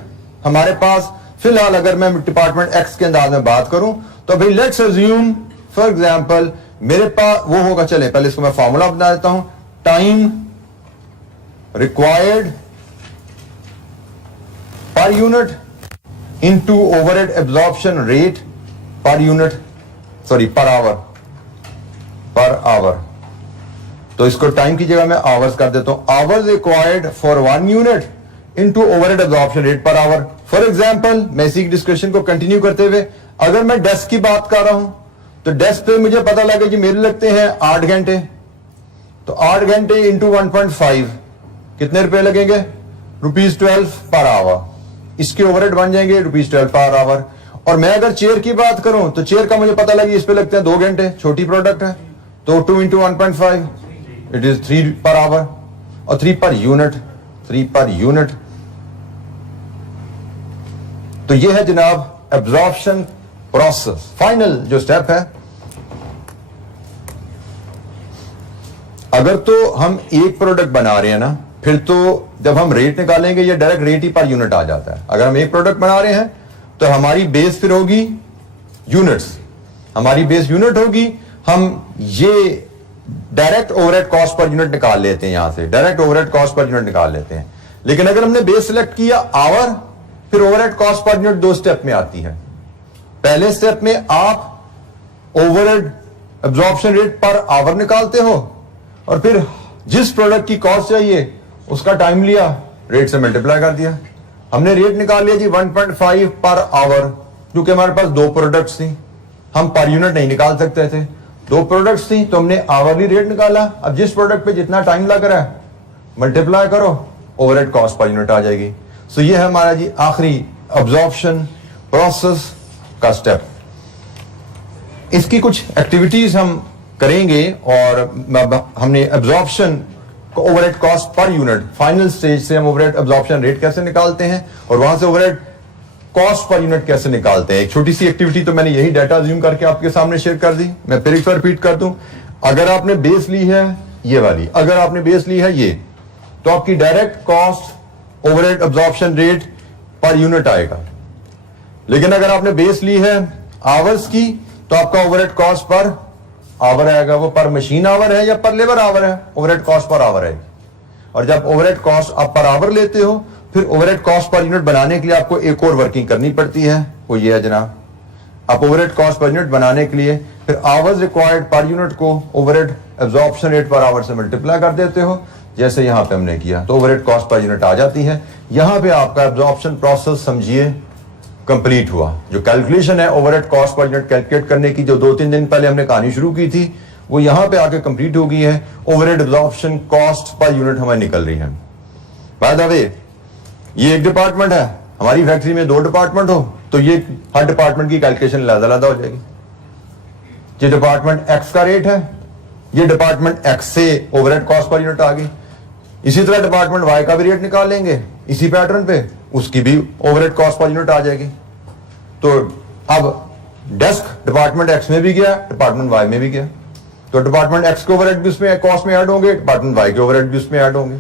हमारे पास फिलहाल, अगर मैं डिपार्टमेंट एक्स के अंदाज में बात करूं तो भाई लेट्स अज्यूम फॉर एग्जांपल मेरे पास वो होगा, चले पहले इसको मैं फॉर्मूला बता देता हूं, time required per unit into overhead absorption rate per unit, sorry per hour. तो इसको टाइम की जगह मैं आवर्स कर देता हूं. Hours required for 1 unit into overhead absorption rate per our. For example, मैं इसी डिस्कशन को कंटिन्यू करते हुए अगर मैं डेस्क की बात कर रहा हूं तो डेस्क पे मुझे पता लगा कि मेरे लगते हैं 8 घंटे, तो 8 घंटे इंटू 1.5 कितने रुपए लगेंगे? ₹12 पर आवर. इसके ओवरहेड बन जाएंगे ₹12 पर आवर. और मैं अगर चेयर की बात करूं तो चेयर का मुझे पता लगी इस पे लगते हैं 2 घंटे, छोटी प्रोडक्ट है, तो 2 into 1.5 it is 3 per hour. और 3 पर यूनिट. तो यह है जनाब एब्जॉर्प्शन प्रोसेस. फाइनल जो स्टेप है, अगर तो हम एक प्रोडक्ट बना रहे हैं ना, फिर तो जब हम रेट निकालेंगे ये डायरेक्ट रेट ही पर यूनिट आ जाता है. अगर हम एक प्रोडक्ट बना रहे हैं तो हमारी बेस फिर होगी यूनिट्स, हमारी बेस यूनिट होगी. हम ये direct overhead cost per unit निकाल लेते हैं, यहां से direct overhead cost per unit निकाल लेते हैं. लेकिन अगर हमने बेस सिलेक्ट किया आवर, फिर overhead cost per unit 2 step में आती है. पहले स्टेप में आप overhead absorption rate per our निकालते हो और फिर जिस प्रोडक्ट की कॉस्ट चाहिए उसका टाइम लिया, रेट से मल्टीप्लाई कर दिया. हमने रेट निकाल लिया जी 1.5 पर आवर, क्योंकि हमारे पास 2 प्रोडक्ट्स थी, हम पर यूनिट नहीं निकाल सकते थे. 2 प्रोडक्ट्स थी तो हमने आवरली रेट निकाला. अब जिस प्रोडक्ट पे जितना टाइम लग रहा है मल्टीप्लाई करो, ओवरहेड कॉस्ट पर यूनिट आ जाएगी. सो ये है हमारा जी आखिरी एब्जॉर्प्शन प्रोसेस का स्टेप. इसकी कुछ एक्टिविटीज हम करेंगे और हमने एब्जॉर्प्शन को overhead cost per unit, final stage से हम ओवरहेड एब्जॉर्प्शन रेट कैसे निकालते हैं और वहां से ओवरहेड कॉस्ट पर यूनिट कैसे निकालते हैं. एक छोटी सी एक्टिविटी, तो मैंने यही डाटा ज्यूम करके आपके सामने शेयर कर दी. मैं फिर एक बार रिपीट कर दूं, अगर आपने बेस ली है ये वाली, अगर आपने बेस ली है ये, तो आपकी direct cost overhead absorption rate per unit आएगा. लेकिन अगर आपने बेस ली है आवर्स की, तो आपका ओवरहेड कॉस्ट पर आवर आएगा. वो पर मशीन आवर है या पर लेबर आवर है, ओवरहेड कॉस्ट पर आवर आएगी. और जब ओवरहेड कॉस्ट आप पर आवर लेते हो, फिर ओवरहेड कॉस्ट पर यूनिट बनाने के लिए आपको एक और वर्किंग करनी पड़ती है, वो ये है जनाब. आप ओवरहेड कॉस्ट पर यूनिट बनाने के लिए फिर आवर्स रिक्वायर्ड पर यूनिट को overhead absorption rate per our से मल्टीप्लाई कर देते हो, जैसे यहां पे हमने किया, तो ओवरहेड कॉस्ट पर यूनिट आ जाती है. यहां पे आपका एब्जॉर्प्शन प्रोसेस समझिए कंप्लीट हुआ. जो कैलकुलेशन है overhead cost per unit calculate करने की, जो 2-3 दिन पहले हमने कहानी शुरू की थी, वो यहां पे आके कंप्लीट हो गई है. Overhead absorption cost per unit हमें निकल रही है. बाय द वे, ये एक डिपार्टमेंट है, हमारी फैक्ट्री में 2 डिपार्टमेंट हो तो ये हर डिपार्टमेंट की कैलकुलेशन अलग-अलग हो जाएगी. ये डिपार्टमेंट एक्स का रेट है, ये डिपार्टमेंट एक्स से ओवरहेड कॉस्ट पर यूनिट आ गई. इसी तरह डिपार्टमेंट वाई का भी रेट निकाल लेंगे इसी पैटर्न पे, उसकी भी ओवरहेड कॉस्ट पर यूनिट आ जाएगी. तो अब डेस्क डिपार्टमेंट एक्स में भी गया, डिपार्टमेंट वाई में भी गया, तो डिपार्टमेंट एक्स के ओवरहेड भी उसमें कॉस्ट में ऐड होंगे, डिपार्टमेंट वाई के ओवरहेड भी उसमें ऐड होंगे.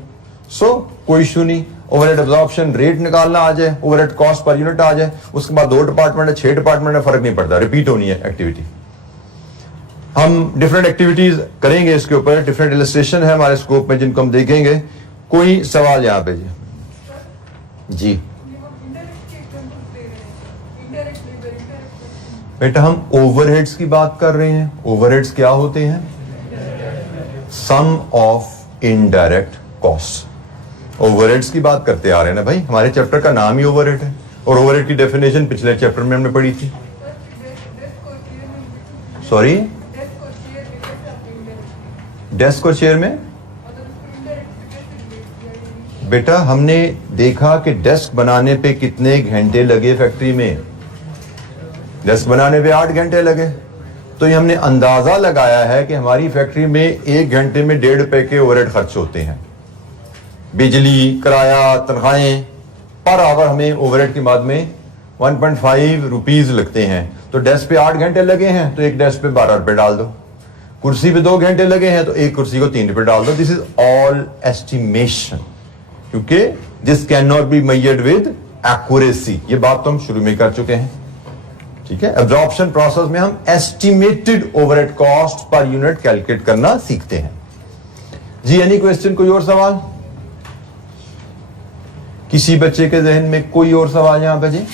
सो कोई इशू नहीं, ओवरहेड एब्जॉर्प्शन रेट निकालना आ जाए, ओवरहेड कॉस्ट पर यूनिट आ जाए. उसके बाद 2 डिपार्टमेंट है, 6 डिपार्टमेंट है, फर्क नहीं पड़ता, रिपीट होनी है एक्टिविटी. हम डिफरेंट एक्टिविटीज करेंगे इसके ऊपर, डिफरेंट इलस्ट्रेशन है हमारे स्कोप में जिनको हम देखेंगे. कोई सवाल यहां पे जी? बेटा हम ओवरहेड्स की बात कर रहे हैं. ओवरहेड्स क्या होते हैं? सम ऑफ इनडायरेक्ट कॉस्ट. ओवरहेड्स की बात करते आ रहे हैं ना भाई, हमारे चैप्टर का नाम ही ओवरहेड है और ओवरहेड की डेफिनेशन पिछले चैप्टर में हमने पढ़ी थी. सॉरी, डेस्क और चेयर में बेटा हमने देखा कि डेस्क बनाने पे कितने घंटे लगे फैक्ट्री में. डेस्क बनाने पे 8 घंटे लगे. तो ये हमने अंदाजा लगाया है कि हमारी फैक्ट्री में 1 घंटे में 1.5 रुपए के ओवरहेड खर्च होते हैं. बिजली, किराया, तनख्वाहें, पर आवर हमें ओवरहेड की बाद में 1.5 रुपीज लगते हैं. तो डेस्क पे 8 घंटे लगे हैं तो एक डेस्क पे 12 रुपए डाल दो. कुर्सी पे 2 घंटे लगे हैं तो एक कुर्सी को 3 रुपए डाल दो. दिस इज ऑल एस्टिमेशन, क्योंकि this can not be measured with accuracy. ये बात तो हम शुरू में कर चुके हैं. ठीक है, एब्जॉर्प्शन प्रोसेस में हम estimated overhead cost per unit calculate करना सीखते हैं. जी एनी क्वेश्चन? कोई और सवाल? किसी बच्चे के जहन में कोई और सवाल यहां पे? जी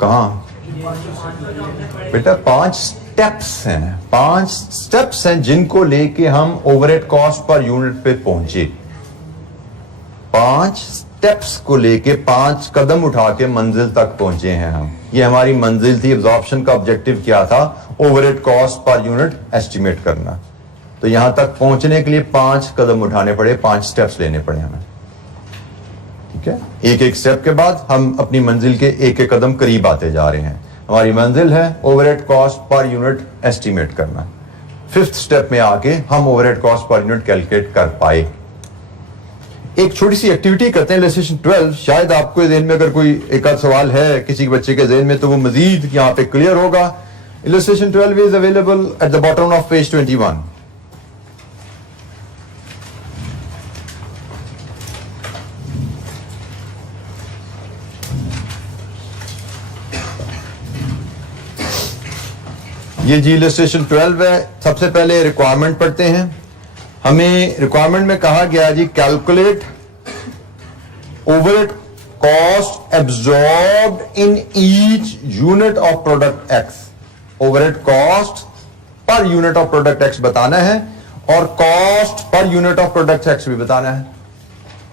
कहाँ बेटा 5 स्टेप्स हैं, 5 स्टेप्स हैं जिनको लेके हम ओवरहेड कॉस्ट पर यूनिट पे पहुंचे। 5 स्टेप्स को लेके 5 कदम उठा के मंजिल तक पहुंचे हैं हम। ये हमारी मंजिल थी। एब्जॉर्प्शन का ऑब्जेक्टिव क्या था? Overhead cost per unit estimate करना। तो यहां तक पहुंचने के लिए 5 कदम उठाने पड़े, 5 स्टेप्स लेने पड़े हमें। ठीक है, एक एक स्टेप के बाद हम अपनी मंजिल के एक एक कदम करीब आते जा रहे हैं। हमारी मंजिल है overhead cost per unit estimate करना। 5th स्टेप में आके हम overhead cost per unit calculate कर पाए। एक छोटी सी एक्टिविटी करते हैं इलस्ट्रेशन 12। शायद आपको ज़हन में अगर कोई एक आध सवाल है किसी के बच्चे के ज़हन में तो वो मजीद यहां पे क्लियर होगा। Illustration 12 is available at the bottom of page 21। ये जी इलस्ट्रेशन 12 है। सबसे पहले रिक्वायरमेंट पढ़ते हैं। हमें रिक्वायरमेंट में कहा गया जी calculate overhead cost absorbed in each unit of product X. Overhead cost per unit of product X बताना है और cost per unit of product x भी बताना है।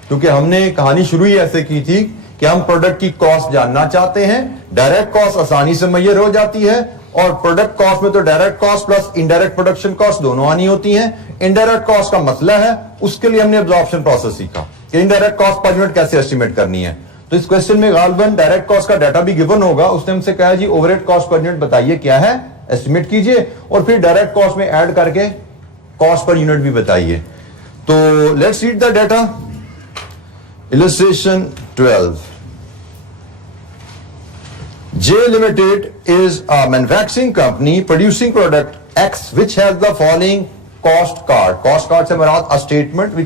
क्योंकि हमने कहानी शुरू ही ऐसे की थी कि हम प्रोडक्ट की कॉस्ट जानना चाहते हैं। डायरेक्ट कॉस्ट आसानी से मुहैया हो जाती है और प्रोडक्ट कॉस्ट में तो direct cost plus indirect production cost दोनों आनी होती हैं। इनडायरेक्ट कॉस्ट का मसला है, उसके लिए हमने एब्जॉर्प्शन प्रोसेस सीखा कि इनडायरेक्ट कॉस्ट पर यूनिट कैसे एस्टिमेट करनी है। तो इस क्वेश्चन में गालिबन डायरेक्ट कॉस्ट का डाटा भी गिवन होगा। उसने हमसे कहा जी ओवरहेड कॉस्ट पर यूनिट बताइए क्या है, एस्टिमेट कीजिए और फिर डायरेक्ट कॉस्ट में ऐड करके कॉस्ट पर यूनिट भी बताइए। तो let's read the data. Illustration 12। J Limited is a manufacturing company producing product X which has the following cost card. Cost card से मुराद a statement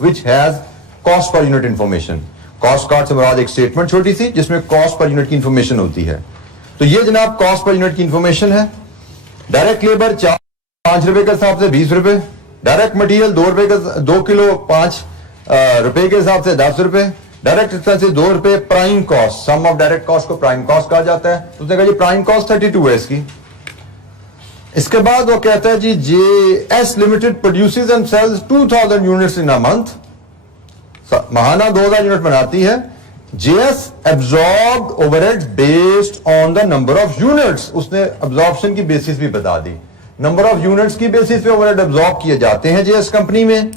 which has cost per unit information. Cost card से मुराद एक statement छोटी सी जिसमें cost per unit की information होती है। तो ये जनाब cost per unit की information है। डायरेक्ट लेबर 5 रुपए के हिसाब से 20 रुपए, डायरेक्ट मटेरियल 2 रुपए का 2 किलो 5 रुपए के हिसाब से 10 रुपए, डायरेक्ट एक्सपेंसेस 2 रुपए, prime cost sum of direct cost को प्राइम कॉस्ट कहा जाता है। तो उसने कहा जी प्राइम कॉस्ट 32 है इसकी। इसके बाद वो कहता है जी JS limited produces and sales 2000 units in a month. महाना 2000 यूनिट बनाती है। JS absorbed overheads based on the number of units. उसने एब्जॉर्प्शन की बेसिस भी बता दी। नंबर ऑफ यूनिट्स की बेसिस पे ओवरहेड एब्जॉर्ब किए जाते हैं JS कंपनी में।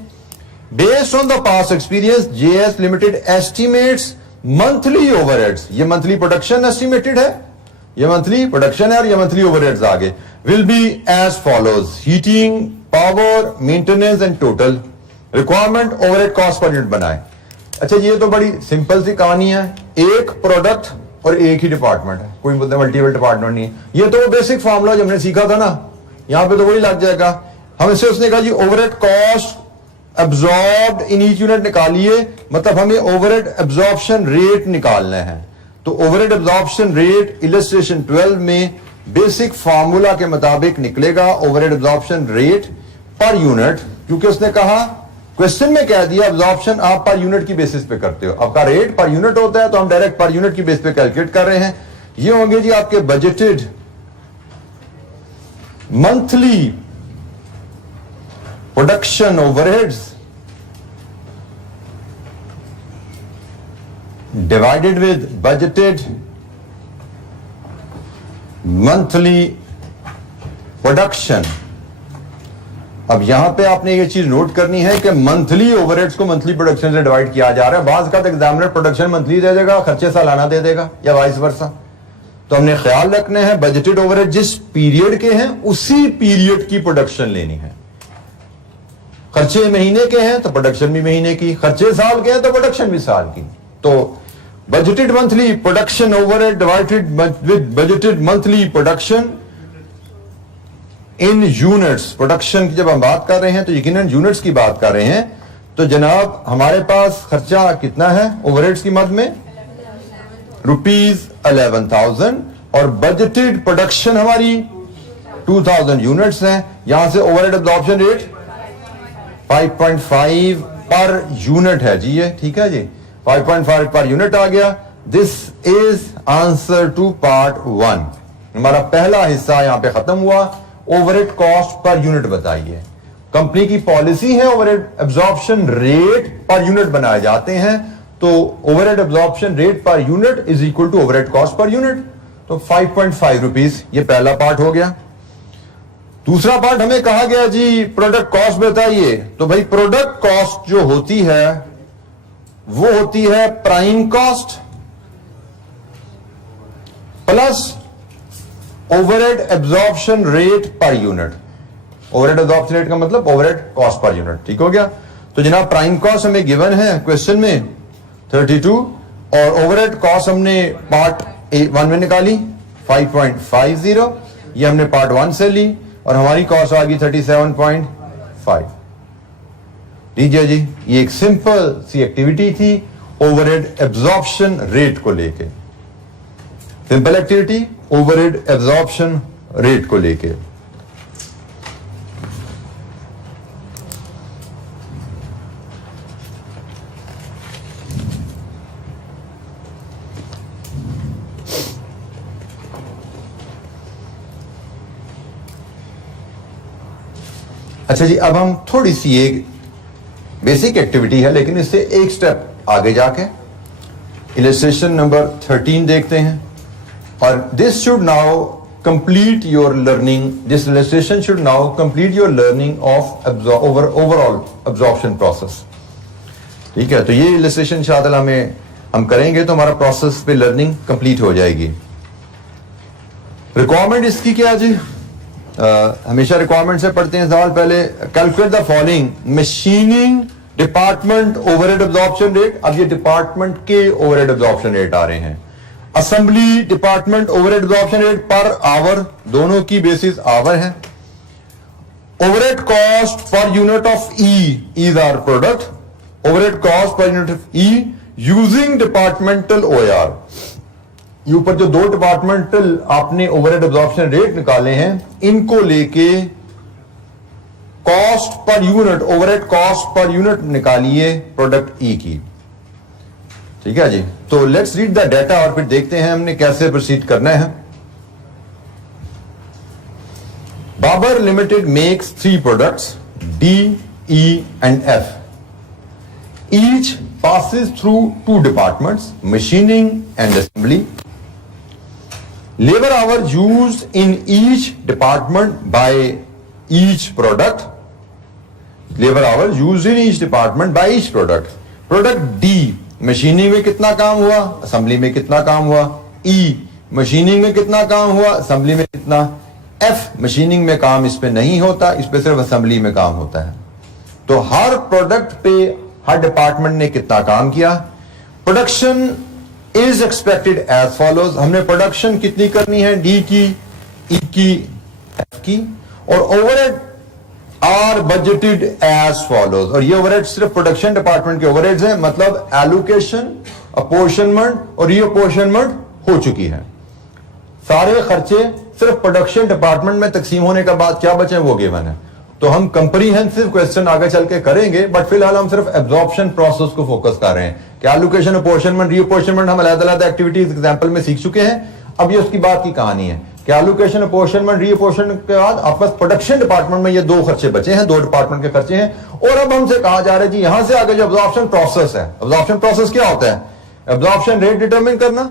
Based on the past experience, JS Limited estimates monthly overheads. ये monthly production estimated है, ये monthly production है और ये monthly overheads आगे will be as follows: heating, power, maintenance and total requirement overhead cost per unit बनाए। अच्छा ये तो बड़ी सिंपल सी कहानी है। एक प्रोडक्ट और एक ही डिपार्टमेंट है, कोई मल्टीपल डिपार्टमेंट नहीं है। ये तो वो बेसिक फॉर्मूला जो हमने सीखा था ना, यहां पे तो वही लग जाएगा। हम इससे उसने कहा जी overhead cost absorbed in each unit निकालिए, मतलब हमें ओवरहेड एब्जॉर्प्शन रेट निकालना है। तो ओवरहेड एब्जॉर्प्शन रेट इलस्ट्रेशन 12 में बेसिक फार्मूला के मुताबिक निकलेगा overhead absorption rate per unit. क्योंकि उसने कहा क्वेश्चन में कह दिया एब्जॉर्प्शन आप पर यूनिट की बेसिस पे करते हो, आपका रेट पर यूनिट होता है तो हम डायरेक्ट पर यूनिट की बेस पे कैलकुलेट कर रहे हैं। ये होंगे जी आपके budgeted monthly production overheads divided with budgeted monthly production. अब यहां पे आपने ये चीज नोट करनी है कि मंथली ओवरहेड्स को मंथली प्रोडक्शन से डिवाइड किया जा रहा है। बाज़ का एग्जामिनर प्रोडक्शन मंथली दे देगा, खर्चे सालाना दे देगा या वाइस वर्सा। तो हमने ख्याल रखना है बजटेड ओवरहेड जिस पीरियड के हैं उसी पीरियड की प्रोडक्शन लेनी है। खर्चे महीने के हैं तो प्रोडक्शन भी महीने की, खर्चे साल के हैं तो प्रोडक्शन भी साल की। तो budgeted monthly production overhead divided with budgeted monthly production in units. Production की जब हम बात कर रहे हैं तो यकीनन यूनिट्स की बात कर रहे हैं। तो जनाब हमारे पास खर्चा कितना है ओवरहेड्स की मद में ₹11,000 और बजटेड प्रोडक्शन हमारी 2000 यूनिट्स हैं। यहां से overhead absorption rate 5.5 per unit है जी, ये ठीक है जी 5.5 पर यूनिट आ गया। This is answer to part 1। हमारा पहला हिस्सा यहां पे खत्म हुआ। ओवरहेड कॉस्ट पर यूनिट बताइए। कंपनी की पॉलिसी है overhead absorption rate per unit बनाए जाते हैं, तो overhead absorption rate per unit is equal to overhead cost per unit. तो 5.5 रुपीज, ये पहला पार्ट हो गया। दूसरा पार्ट हमें कहा गया जी प्रोडक्ट कॉस्ट बताइए। तो भाई प्रोडक्ट कॉस्ट जो होती है वो होती है prime cost plus overhead absorption rate per unit. Overhead absorption rate का मतलब ओवरहेड कॉस्ट पर यूनिट। ठीक हो गया। तो जनाब प्राइम कॉस्ट हमें गिवन है क्वेश्चन में 32 और ओवरहेड कॉस्ट हमने पार्ट 1 में निकाली 5.50, ये हमने पार्ट 1 से ली और हमारी कॉस्ट आ गई 37.5। लीजिए जी, ये एक सिंपल सी एक्टिविटी थी ओवरहेड एब्जॉर्प्शन रेट को लेके। Simple activity overhead absorption rate को लेके। अच्छा जी, अब हम थोड़ी सी एक बेसिक एक्टिविटी है लेकिन इससे एक स्टेप आगे जाके इलस्ट्रेशन नंबर 13 देखते हैं। और this should now complete your learning, this illustration should now complete your learning of overall absorption process. ठीक है, तो ये इलस्ट्रेशन इंशाअल्लाह हम करेंगे तो हमारा प्रोसेस पे लर्निंग कंप्लीट हो जाएगी। रिक्वायरमेंट इसकी क्या है जी? हमेशा रिक्वायरमेंट से पढ़ते हैं सवाल। पहले calculate the following machining department overhead absorption rate. अब ये डिपार्टमेंट के ओवरहेड एब्जॉर्प्शन रेट आ रहे हैं। Assembly department overhead absorption rate per hour, दोनों की बेसिस आवर है। Overhead cost per unit of E is hour product. Overhead cost per unit of E using departmental OR. ये ऊपर जो 2 डिपार्टमेंटल आपने ओवरहेड एब्जॉर्प्शन रेट निकाले हैं, इनको लेके cost per unit, overhead cost per unit निकालिए प्रोडक्ट ई की। ठीक है जी, तो लेट्स रीड द डाटा और फिर देखते हैं हमने कैसे प्रोसीड करना है। Babar limited makes 3 products D, E and F. Each passes through 2 departments, machining and assembly. Labor hours used in each department by each product. Labor hours used in each department by each product. Product D, machining में कितना काम हुआ, assembly में कितना काम हुआ। E, machining में कितना काम हुआ, assembly में कितना। F, machining में काम इस पे नहीं होता, इस पे सिर्फ assembly में काम होता है। तो हर प्रोडक्ट पे हर डिपार्टमेंट ने कितना काम किया। Production is expected as follows. हमने प्रोडक्शन कितनी करनी है, डी की, ई की, एफ की। और overhead are budgeted as follows. और ये ओवरहेड सिर्फ प्रोडक्शन डिपार्टमेंट के ओवरहेड्स हैं, मतलब एलोकेशन, अपोर्शनमेंट और रीअपोर्शनमेंट हो चुकी है। सारे खर्चे सिर्फ प्रोडक्शन डिपार्टमेंट में तकसीम होने के बाद क्या बचे वो गिवन है। तो हम कंप्रीहेंसिव क्वेश्चन आगे चल के करेंगे, बट फिलहाल हम सिर्फ एब्जॉर्प्शन प्रोसेस को फोकस कर रहे हैं कि एलोकेशन, अपोर्शनमेंट, रीअपोर्शनमेंट हम अलग-अलग एक्टिविटीज एग्जांपल में सीख चुके हैं। अब ये उसकी बात की कहानी है कि एलोकेशन, अपोर्शनमेंट, रीअपोर्शनमेंट के बाद आपस प्रोडक्शन डिपार्टमेंट में ये 2 खर्चे बचे हैं, 2 डिपार्टमेंट के खर्चे हैं। और अब हमसे कहा जा रहा है जी यहां से आगे जो एब्जॉर्प्शन प्रोसेस है, एब्जॉर्प्शन प्रोसेस क्या होता है? एब्जॉर्प्शन रेट डिटरमिन करना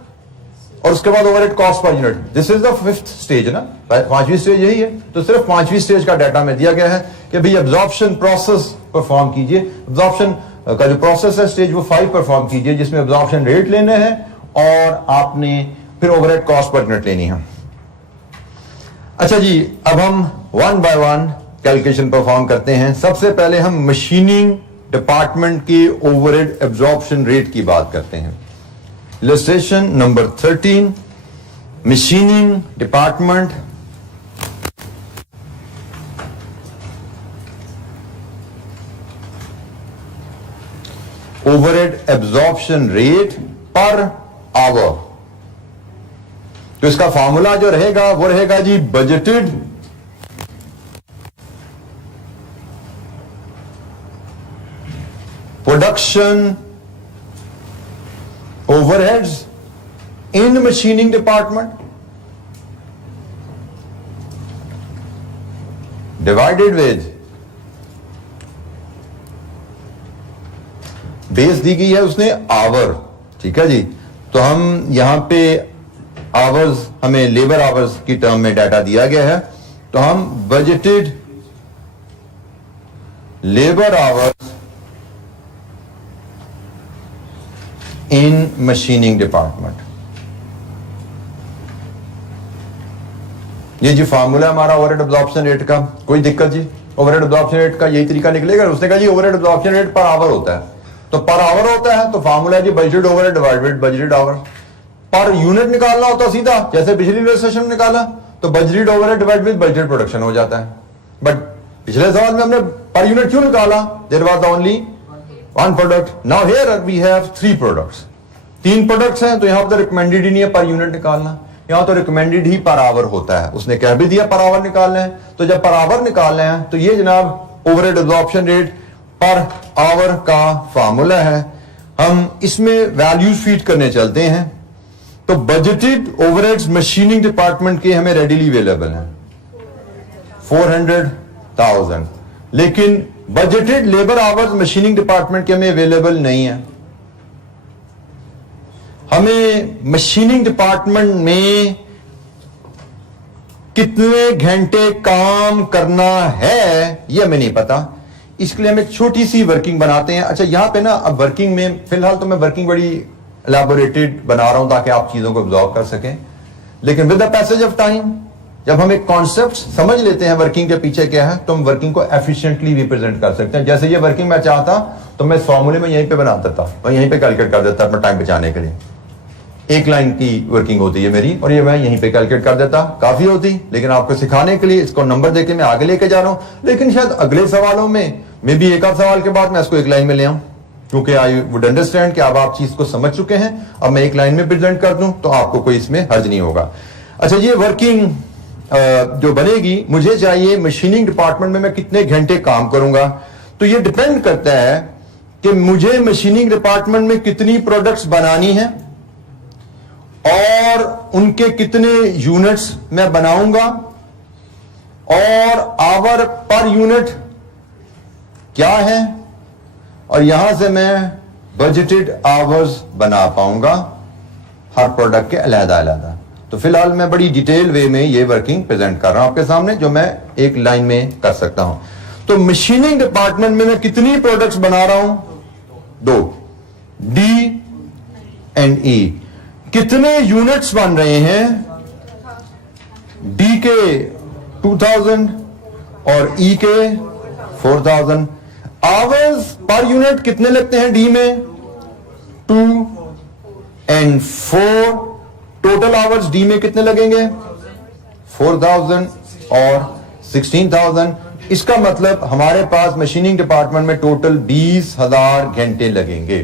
और उसके बाद overhead cost per unit. This is the 5th stage ना, 5वीं स्टेज यही है। तो सिर्फ 5वीं स्टेज का डाटा में दिया गया है कि भाई एब्जॉर्प्शन प्रोसेस परफॉर्म कीजिए। एब्जॉर्प्शन का जो प्रोसेस है स्टेज वो 5 परफॉर्म कीजिए, जिसमें एब्जॉर्प्शन रेट लेने हैं और आपने फिर ओवरहेड कॉस्ट पर यूनिट लेनी है। अच्छा जी, अब हम 1 बाय 1 कैलकुलेशन परफॉर्म करते हैं। सबसे पहले हम मशीनिंग डिपार्टमेंट के ओवरहेड एब्जॉर्प्शन रेट की बात करते हैं। Illustration number 13, machining department, overhead absorption rate per hour। तो इसका फॉर्मूला जो रहेगा वो रहेगा जी budgeted production overheads in machining department divided with base दी गई है उसने आवर, ठीक है जी। तो हम यहां पे आवर्स, हमें लेबर आवर्स की टर्म में डाटा दिया गया है, तो हम budgeted labour hours in machining department, ये जी फार्मूला हमारा ओवरहेड एब्जॉर्प्शन रेट का। कोई दिक्कत जी? ओवरहेड एब्जॉर्प्शन रेट का यही तरीका निकलेगा। उसने कहा जी overhead absorption rate per hour होता है, तो पर आवर होता है तो फार्मूला जी budgeted overhead divided budgeted hour. Per unit निकालना होता सीधा, जैसे पिछली रजिस्ट्रेशन में निकाला, तो budgeted overhead divide with budgeted production हो जाता है। बट पिछले सवाल में हमने पर यूनिट क्यों निकाला? There was only one product. Now here we have 3 products, 3 products हैं, तो यहां पर रिकमेंडेड ही नहीं है पर यूनिट निकालना, यहां तो रिकमेंडेड ही पर आवर होता है। उसने कह भी दिया पर आवर निकालना है, तो जब पर आवर निकालना है तो ये जनाब overhead absorption rate per our का फार्मूला है। हम इसमें वैल्यूज फीड करने चलते हैं। तो बजटेड ओवरहेड्स मशीनिंग डिपार्टमेंट के हमें रेडीली अवेलेबल हैं 400,000, लेकिन budgeted labour hours machining department के हमें अवेलेबल नहीं है। हमें मशीनिंग डिपार्टमेंट में कितने घंटे काम करना है ये हमें नहीं पता, इसके लिए हम एक छोटी सी वर्किंग बनाते हैं। अच्छा यहां पे ना, अब वर्किंग में फिलहाल तो मैं वर्किंग बड़ी एलैबोरेटेड बना रहा हूं ताकि आप चीजों को ऑब्जॉर्व कर सकें, लेकिन with the passage of time जब हम एक कॉन्सेप्ट समझ लेते हैं वर्किंग के पीछे क्या है, तो हम वर्किंग को एफिशिएंटली रिप्रेजेंट कर सकते हैं। जैसे ये वर्किंग मैं चाहता तो मैं इस फॉर्मूले में यहीं पे बना देता, मैं यहीं पे कैलकुलेट कर देता अपना टाइम बचाने के लिए। एक लाइन की वर्किंग होती है मेरी, और ये मैं यहीं पे कैलकुलेट कर देता, काफी होती। लेकिन आपको सिखाने के लिए इसको नंबर देके मैं आगे लेके जा रहा हूं, लेकिन शायद अगले सवालों में मे भी एक आध सवाल के बाद मैं इसको एक लाइन में ले आऊं, क्योंकि आई वुड अंडरस्टैंड कि अब आप चीज को समझ चुके हैं। अब मैं एक लाइन में प्रेजेंट कर दूं तो आपको कोई इसमें हर्ज नहीं होगा। अच्छा, ये वर्किंग जो बनेगी, मुझे चाहिए मशीनिंग डिपार्टमेंट में मैं कितने घंटे काम करूंगा, तो ये डिपेंड करता है कि मुझे मशीनिंग डिपार्टमेंट में कितनी प्रोडक्ट्स बनानी है और उनके कितने यूनिट्स मैं बनाऊंगा, और आवर पर यूनिट क्या है, और यहां से मैं बजटेड आवर्स बना पाऊंगा हर प्रोडक्ट के अलग-अलग। तो फिलहाल मैं बड़ी डिटेल वे में ये वर्किंग प्रेजेंट कर रहा हूं आपके सामने, जो मैं एक लाइन में कर सकता हूं। तो मशीनिंग डिपार्टमेंट में मैं कितनी प्रोडक्ट्स बना रहा हूं? 2, डी एंड ई। कितने यूनिट्स बन रहे हैं? डी के 2000 और ई के 4000। आवर्स पर यूनिट कितने लगते हैं डी में? 2 एंड 4। टोटल आवर्स डी में कितने लगेंगे? 4000 और 16000। इसका मतलब हमारे पास मशीनिंग डिपार्टमेंट में टोटल 20,000 घंटे लगेंगे।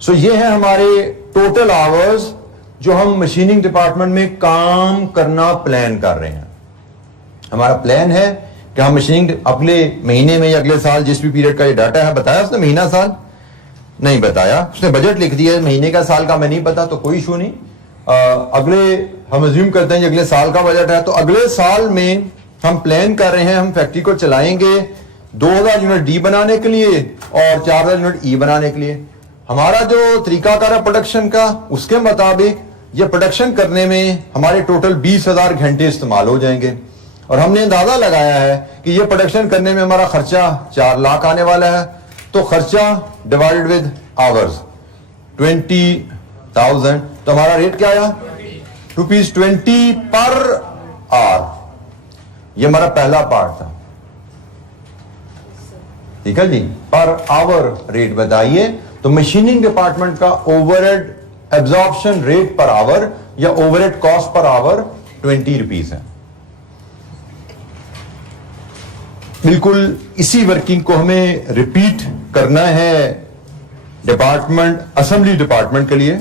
सो ये है हमारे टोटल आवर्स जो हम मशीनिंग डिपार्टमेंट में काम करना प्लान कर रहे हैं। हमारा प्लान है कि हम मशीनिंग अगले महीने में या अगले साल, जिस भी पीरियड का ये डाटा है, बताया उसने महीना साल नहीं बताया, उसने बजट लिख दिया, महीने का साल का मैं नहीं पता, तो कोई इशू नहीं। अगले हम अज्यूम करते हैं कि अगले साल का बजट है, तो अगले साल में हम प्लान कर रहे हैं, हम फैक्ट्री को चलाएंगे 2000 यूनिट डी बनाने के लिए और 4000 यूनिट ई बनाने के लिए। हमारा जो तरीकाकार है प्रोडक्शन का, उसके मुताबिक ये प्रोडक्शन करने में हमारे टोटल 20,000 घंटे इस्तेमाल हो जाएंगे, और हमने अंदाजा लगाया है कि ये प्रोडक्शन करने में हमारा खर्चा 4 लाख आने वाला है। तो खर्चा डिवाइडेड विद आवर्स 20,000, तो हमारा रेट क्या आया? ₹20 पर आवर। ये हमारा पहला पार्ट था, ठीक है जी। पर आवर रेट बताइए, तो मशीनिंग डिपार्टमेंट का overhead absorption rate per our या ओवरहेड कॉस्ट पर आवर ₹20 है। बिल्कुल इसी वर्किंग को हमें रिपीट करना है डिपार्टमेंट, असेंबली डिपार्टमेंट के लिए।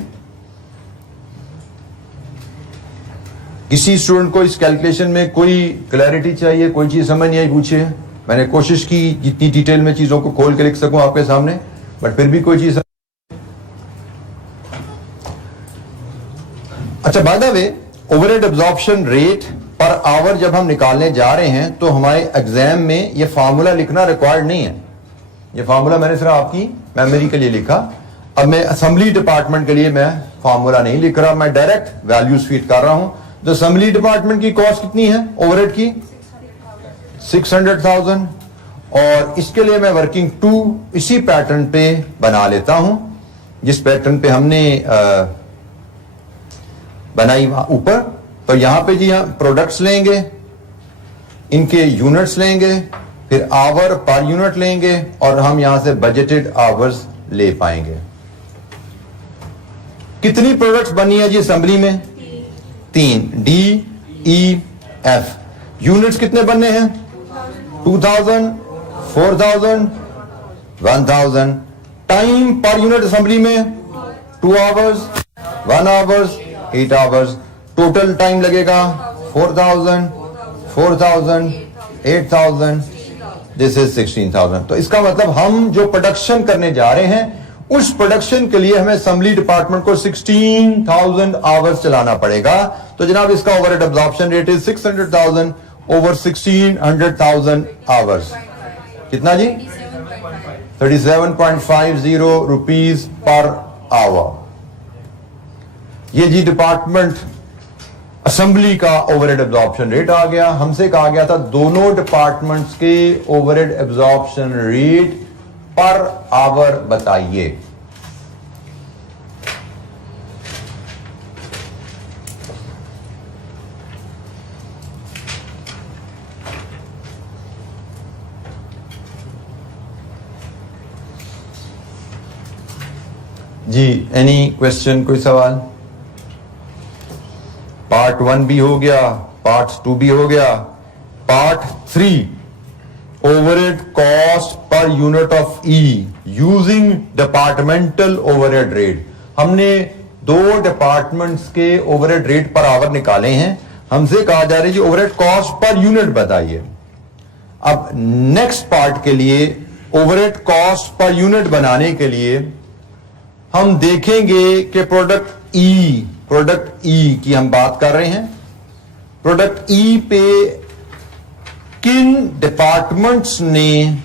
किसी स्टूडेंट को इस कैलकुलेशन में कोई क्लैरिटी चाहिए, कोई चीज समझ नहीं आई, पूछिए। मैंने कोशिश की जितनी डिटेल में चीजों को खोल के लिख सकूं आपके सामने, बट फिर भी कोई चीज। अच्छा, by the way overhead absorption rate per our जब हम निकालने जा रहे हैं तो हमारे एग्जाम में ये फार्मूला लिखना रिक्वायर्ड नहीं है। ये फार्मूला मैंने सिर्फ आपकी मेमोरी के लिए लिखा। अब मैं असेंबली डिपार्टमेंट के लिए मैं फार्मूला नहीं लिख रहा, मैं डायरेक्ट वैल्यूज फीड कर रहा हूं। तो असेंबली डिपार्टमेंट की कॉस्ट कितनी है ओवरहेड की? 600,000। और इसके लिए मैं वर्किंग 2 इसी पैटर्न पे बना लेता हूं जिस पैटर्न पे हमने बनाई वहां ऊपर। तो यहां पे जी हम प्रोडक्ट्स लेंगे, इनके यूनिट्स लेंगे, फिर आवर पर यूनिट लेंगे और हम यहां से बजटेड आवर्स ले पाएंगे। कितनी प्रोडक्ट्स बनी है जी असेंबली में? 3, DEF। यूनिट्स कितने बनने हैं? 2000, 4000, 1000। टाइम पर यूनिट असेंबली में 2 hours, 1 hours, 8 hours. Total time लगेगा 4000, 4000, 8000, दिस इज 16,000। तो इसका मतलब हम जो प्रोडक्शन करने जा रहे हैं उस प्रोडक्शन के लिए हमें असेंबली डिपार्टमेंट को 16,000 आवर्स चलाना पड़ेगा। तो जनाब इसका overhead absorption rate is 600,000 over 1600,000 hours. कितना जी? 37.50 रुपीज पर आवर। ये जी डिपार्टमेंट असेंबली का ओवरहेड एब्जॉर्प्शन रेट आ गया। हमसे कहा गया था दोनों डिपार्टमेंट्स के overhead absorption rate per our बताइए। जी, एनी क्वेश्चन, कोई सवाल? पार्ट 1 भी हो गया, पार्ट 2 भी हो गया। Part 3 overhead cost per unit of E using departmental overhead rate. हमने 2 डिपार्टमेंट्स के ओवरहेड रेट पर आवर निकाले हैं। हमसे कहा जा रहा है जी ओवरहेड कॉस्ट पर यूनिट बताइए। अब नेक्स्ट पार्ट के लिए ओवरहेड कॉस्ट पर यूनिट बनाने के लिए हम देखेंगे कि प्रोडक्ट ई की हम बात कर रहे हैं। प्रोडक्ट ई पे किन डिपार्टमेंट्स ने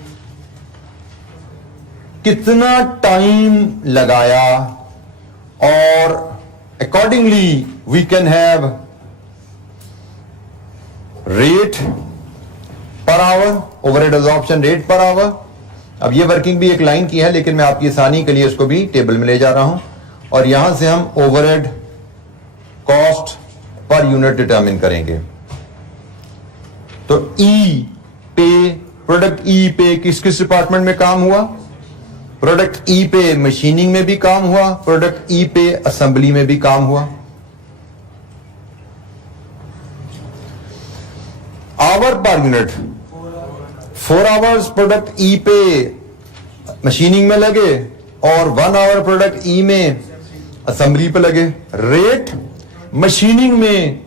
कितना टाइम लगाया और accordingly we can have rate per hour, overhead absorption rate per hour. अब ये वर्किंग भी एक लाइन की है लेकिन मैं आपकी आसानी के लिए इसको भी टेबल में ले जा रहा हूं और यहां से हम overhead cost per unit determine करेंगे। तो ई पे, प्रोडक्ट ई पे किस किस डिपार्टमेंट में काम हुआ? प्रोडक्ट ई पे मशीनिंग में भी काम हुआ, प्रोडक्ट ई पे असेंबली में भी काम हुआ। Our per unit 4 hours product ई पे मशीनिंग में लगे और 1 आवर प्रोडक्ट ई में असेंबली पे लगे। रेट मशीनिंग में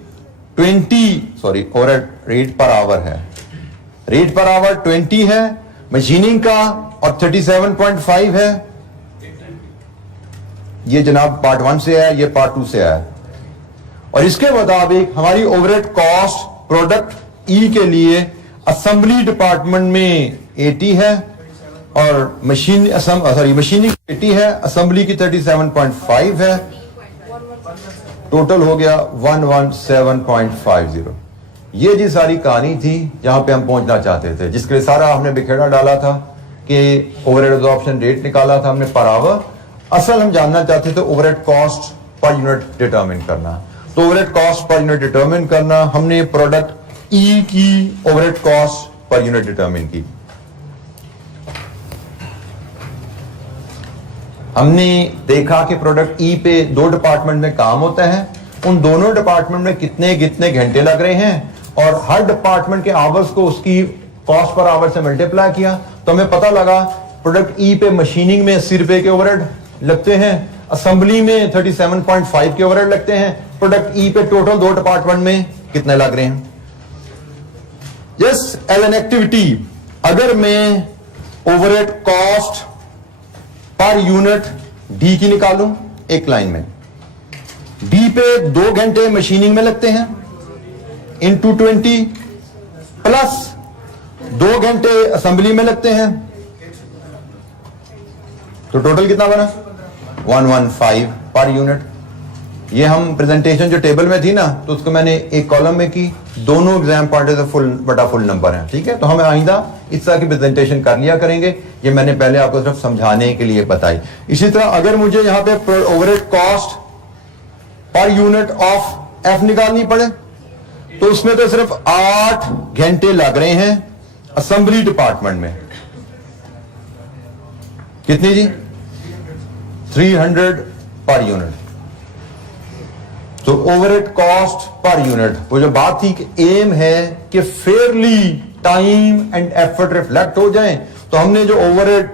ओवरहेड रेट पर आवर है, रेट पर आवर 20 है मशीनिंग का और 37.5 है। ये जनाब पार्ट 1 से आया, ये पार्ट 2 से आया। और इसके मुताबिक हमारी ओवरहेड कॉस्ट प्रोडक्ट ई के लिए असेंबली डिपार्टमेंट में 80 है और मशीनिंग 80 है, असेंबली की 37.5 है। टोटल हो गया 117.50। ये जी सारी कहानी थी जहां पे हम पहुंचना चाहते थे, जिसके लिए सारा हमने बिखेड़ा डाला था कि ओवरहेड एब्जॉर्प्शन रेट निकाला था हमने पर आवर। असल हम जानना चाहते थे overhead cost per unit determine करना। तो overhead cost per unit determine करना हमने प्रोडक्ट ई की overhead cost per unit determine की। हमने देखा कि प्रोडक्ट ई पे 2 डिपार्टमेंट में काम होता है, उन दोनों डिपार्टमेंट में कितने कितने घंटे लग रहे हैं और हर डिपार्टमेंट के आवर्स को उसकी कॉस्ट पर आवर से मल्टीप्लाई किया तो हमें पता लगा प्रोडक्ट ई पे मशीनिंग में 80 रुपए के ओवरहेड लगते हैं, असेंबली में 37.5 के ओवरहेड लगते हैं। प्रोडक्ट ई पे टोटल 2 डिपार्टमेंट में कितने लग रहे हैं? यस, एज एन एक्टिविटी अगर मैं overhead cost per unit D की निकालूं एक लाइन में, डी पे 2 घंटे मशीनिंग में लगते हैं इनटू 20 प्लस 2 घंटे असेंबली में लगते हैं, तो टोटल कितना बना 115 पर यूनिट। ये हम प्रेजेंटेशन जो टेबल में थी ना, तो उसको मैंने एक कॉलम में की, दोनों एग्जाम पॉइंट से फुल बटा फुल नंबर है, ठीक है। तो हमें आइंदा इस तरह की प्रेजेंटेशन कर लिया करेंगे, ये मैंने पहले आपको सिर्फ समझाने के लिए बताई। इसी तरह अगर मुझे यहां पे overhead cost per unit of F निकालनी पड़े, तो उसमें तो सिर्फ 8 घंटे लग रहे हैं असेंबली डिपार्टमेंट में। कितनी जी 300 पर यूनिट। तो ओवरहेड कॉस्ट पर यूनिट, वो जो बात थी कि एम है कि Fairlie time and effort reflect हो जाएं, तो हमने जो ओवरहेड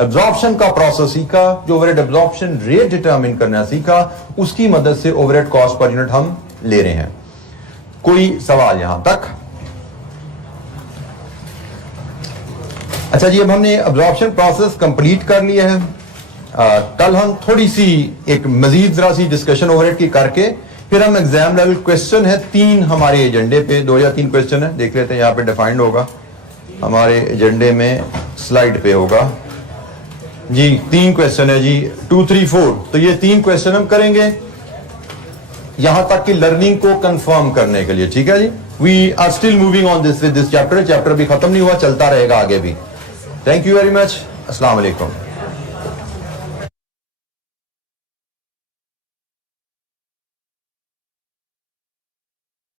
एब्जॉर्प्शन का प्रोसेस सीखा, जो ओवरहेड एब्जॉर्प्शन रेट डिटरमिन करना सीखा, उसकी मदद से ओवरहेड कॉस्ट पर यूनिट हम ले रहे हैं। कोई सवाल यहां तक? अच्छा जी, अब हमने एब्जॉर्प्शन प्रोसेस कंप्लीट कर लिया है। कल हम थोड़ी सी एक मजीद जरा सी डिस्कशन ओवरहेड की करके फिर हम एग्जाम लेवल क्वेश्चन है 3 हमारे एजेंडे पे, 2 या 3 क्वेश्चन है, देख लेते हैं। यहां पे डिफाइंड होगा हमारे एजेंडे में, स्लाइड पे होगा जी। 3 क्वेश्चन है जी, 2, 3, 4। तो ये 3 क्वेश्चन हम करेंगे यहां तक कि लर्निंग को कंफर्म करने के लिए, ठीक है जी। We are still moving on this chapter भी खत्म नहीं हुआ, चलता रहेगा आगे भी। Thank you very much. अस्सलाम वालेकुम।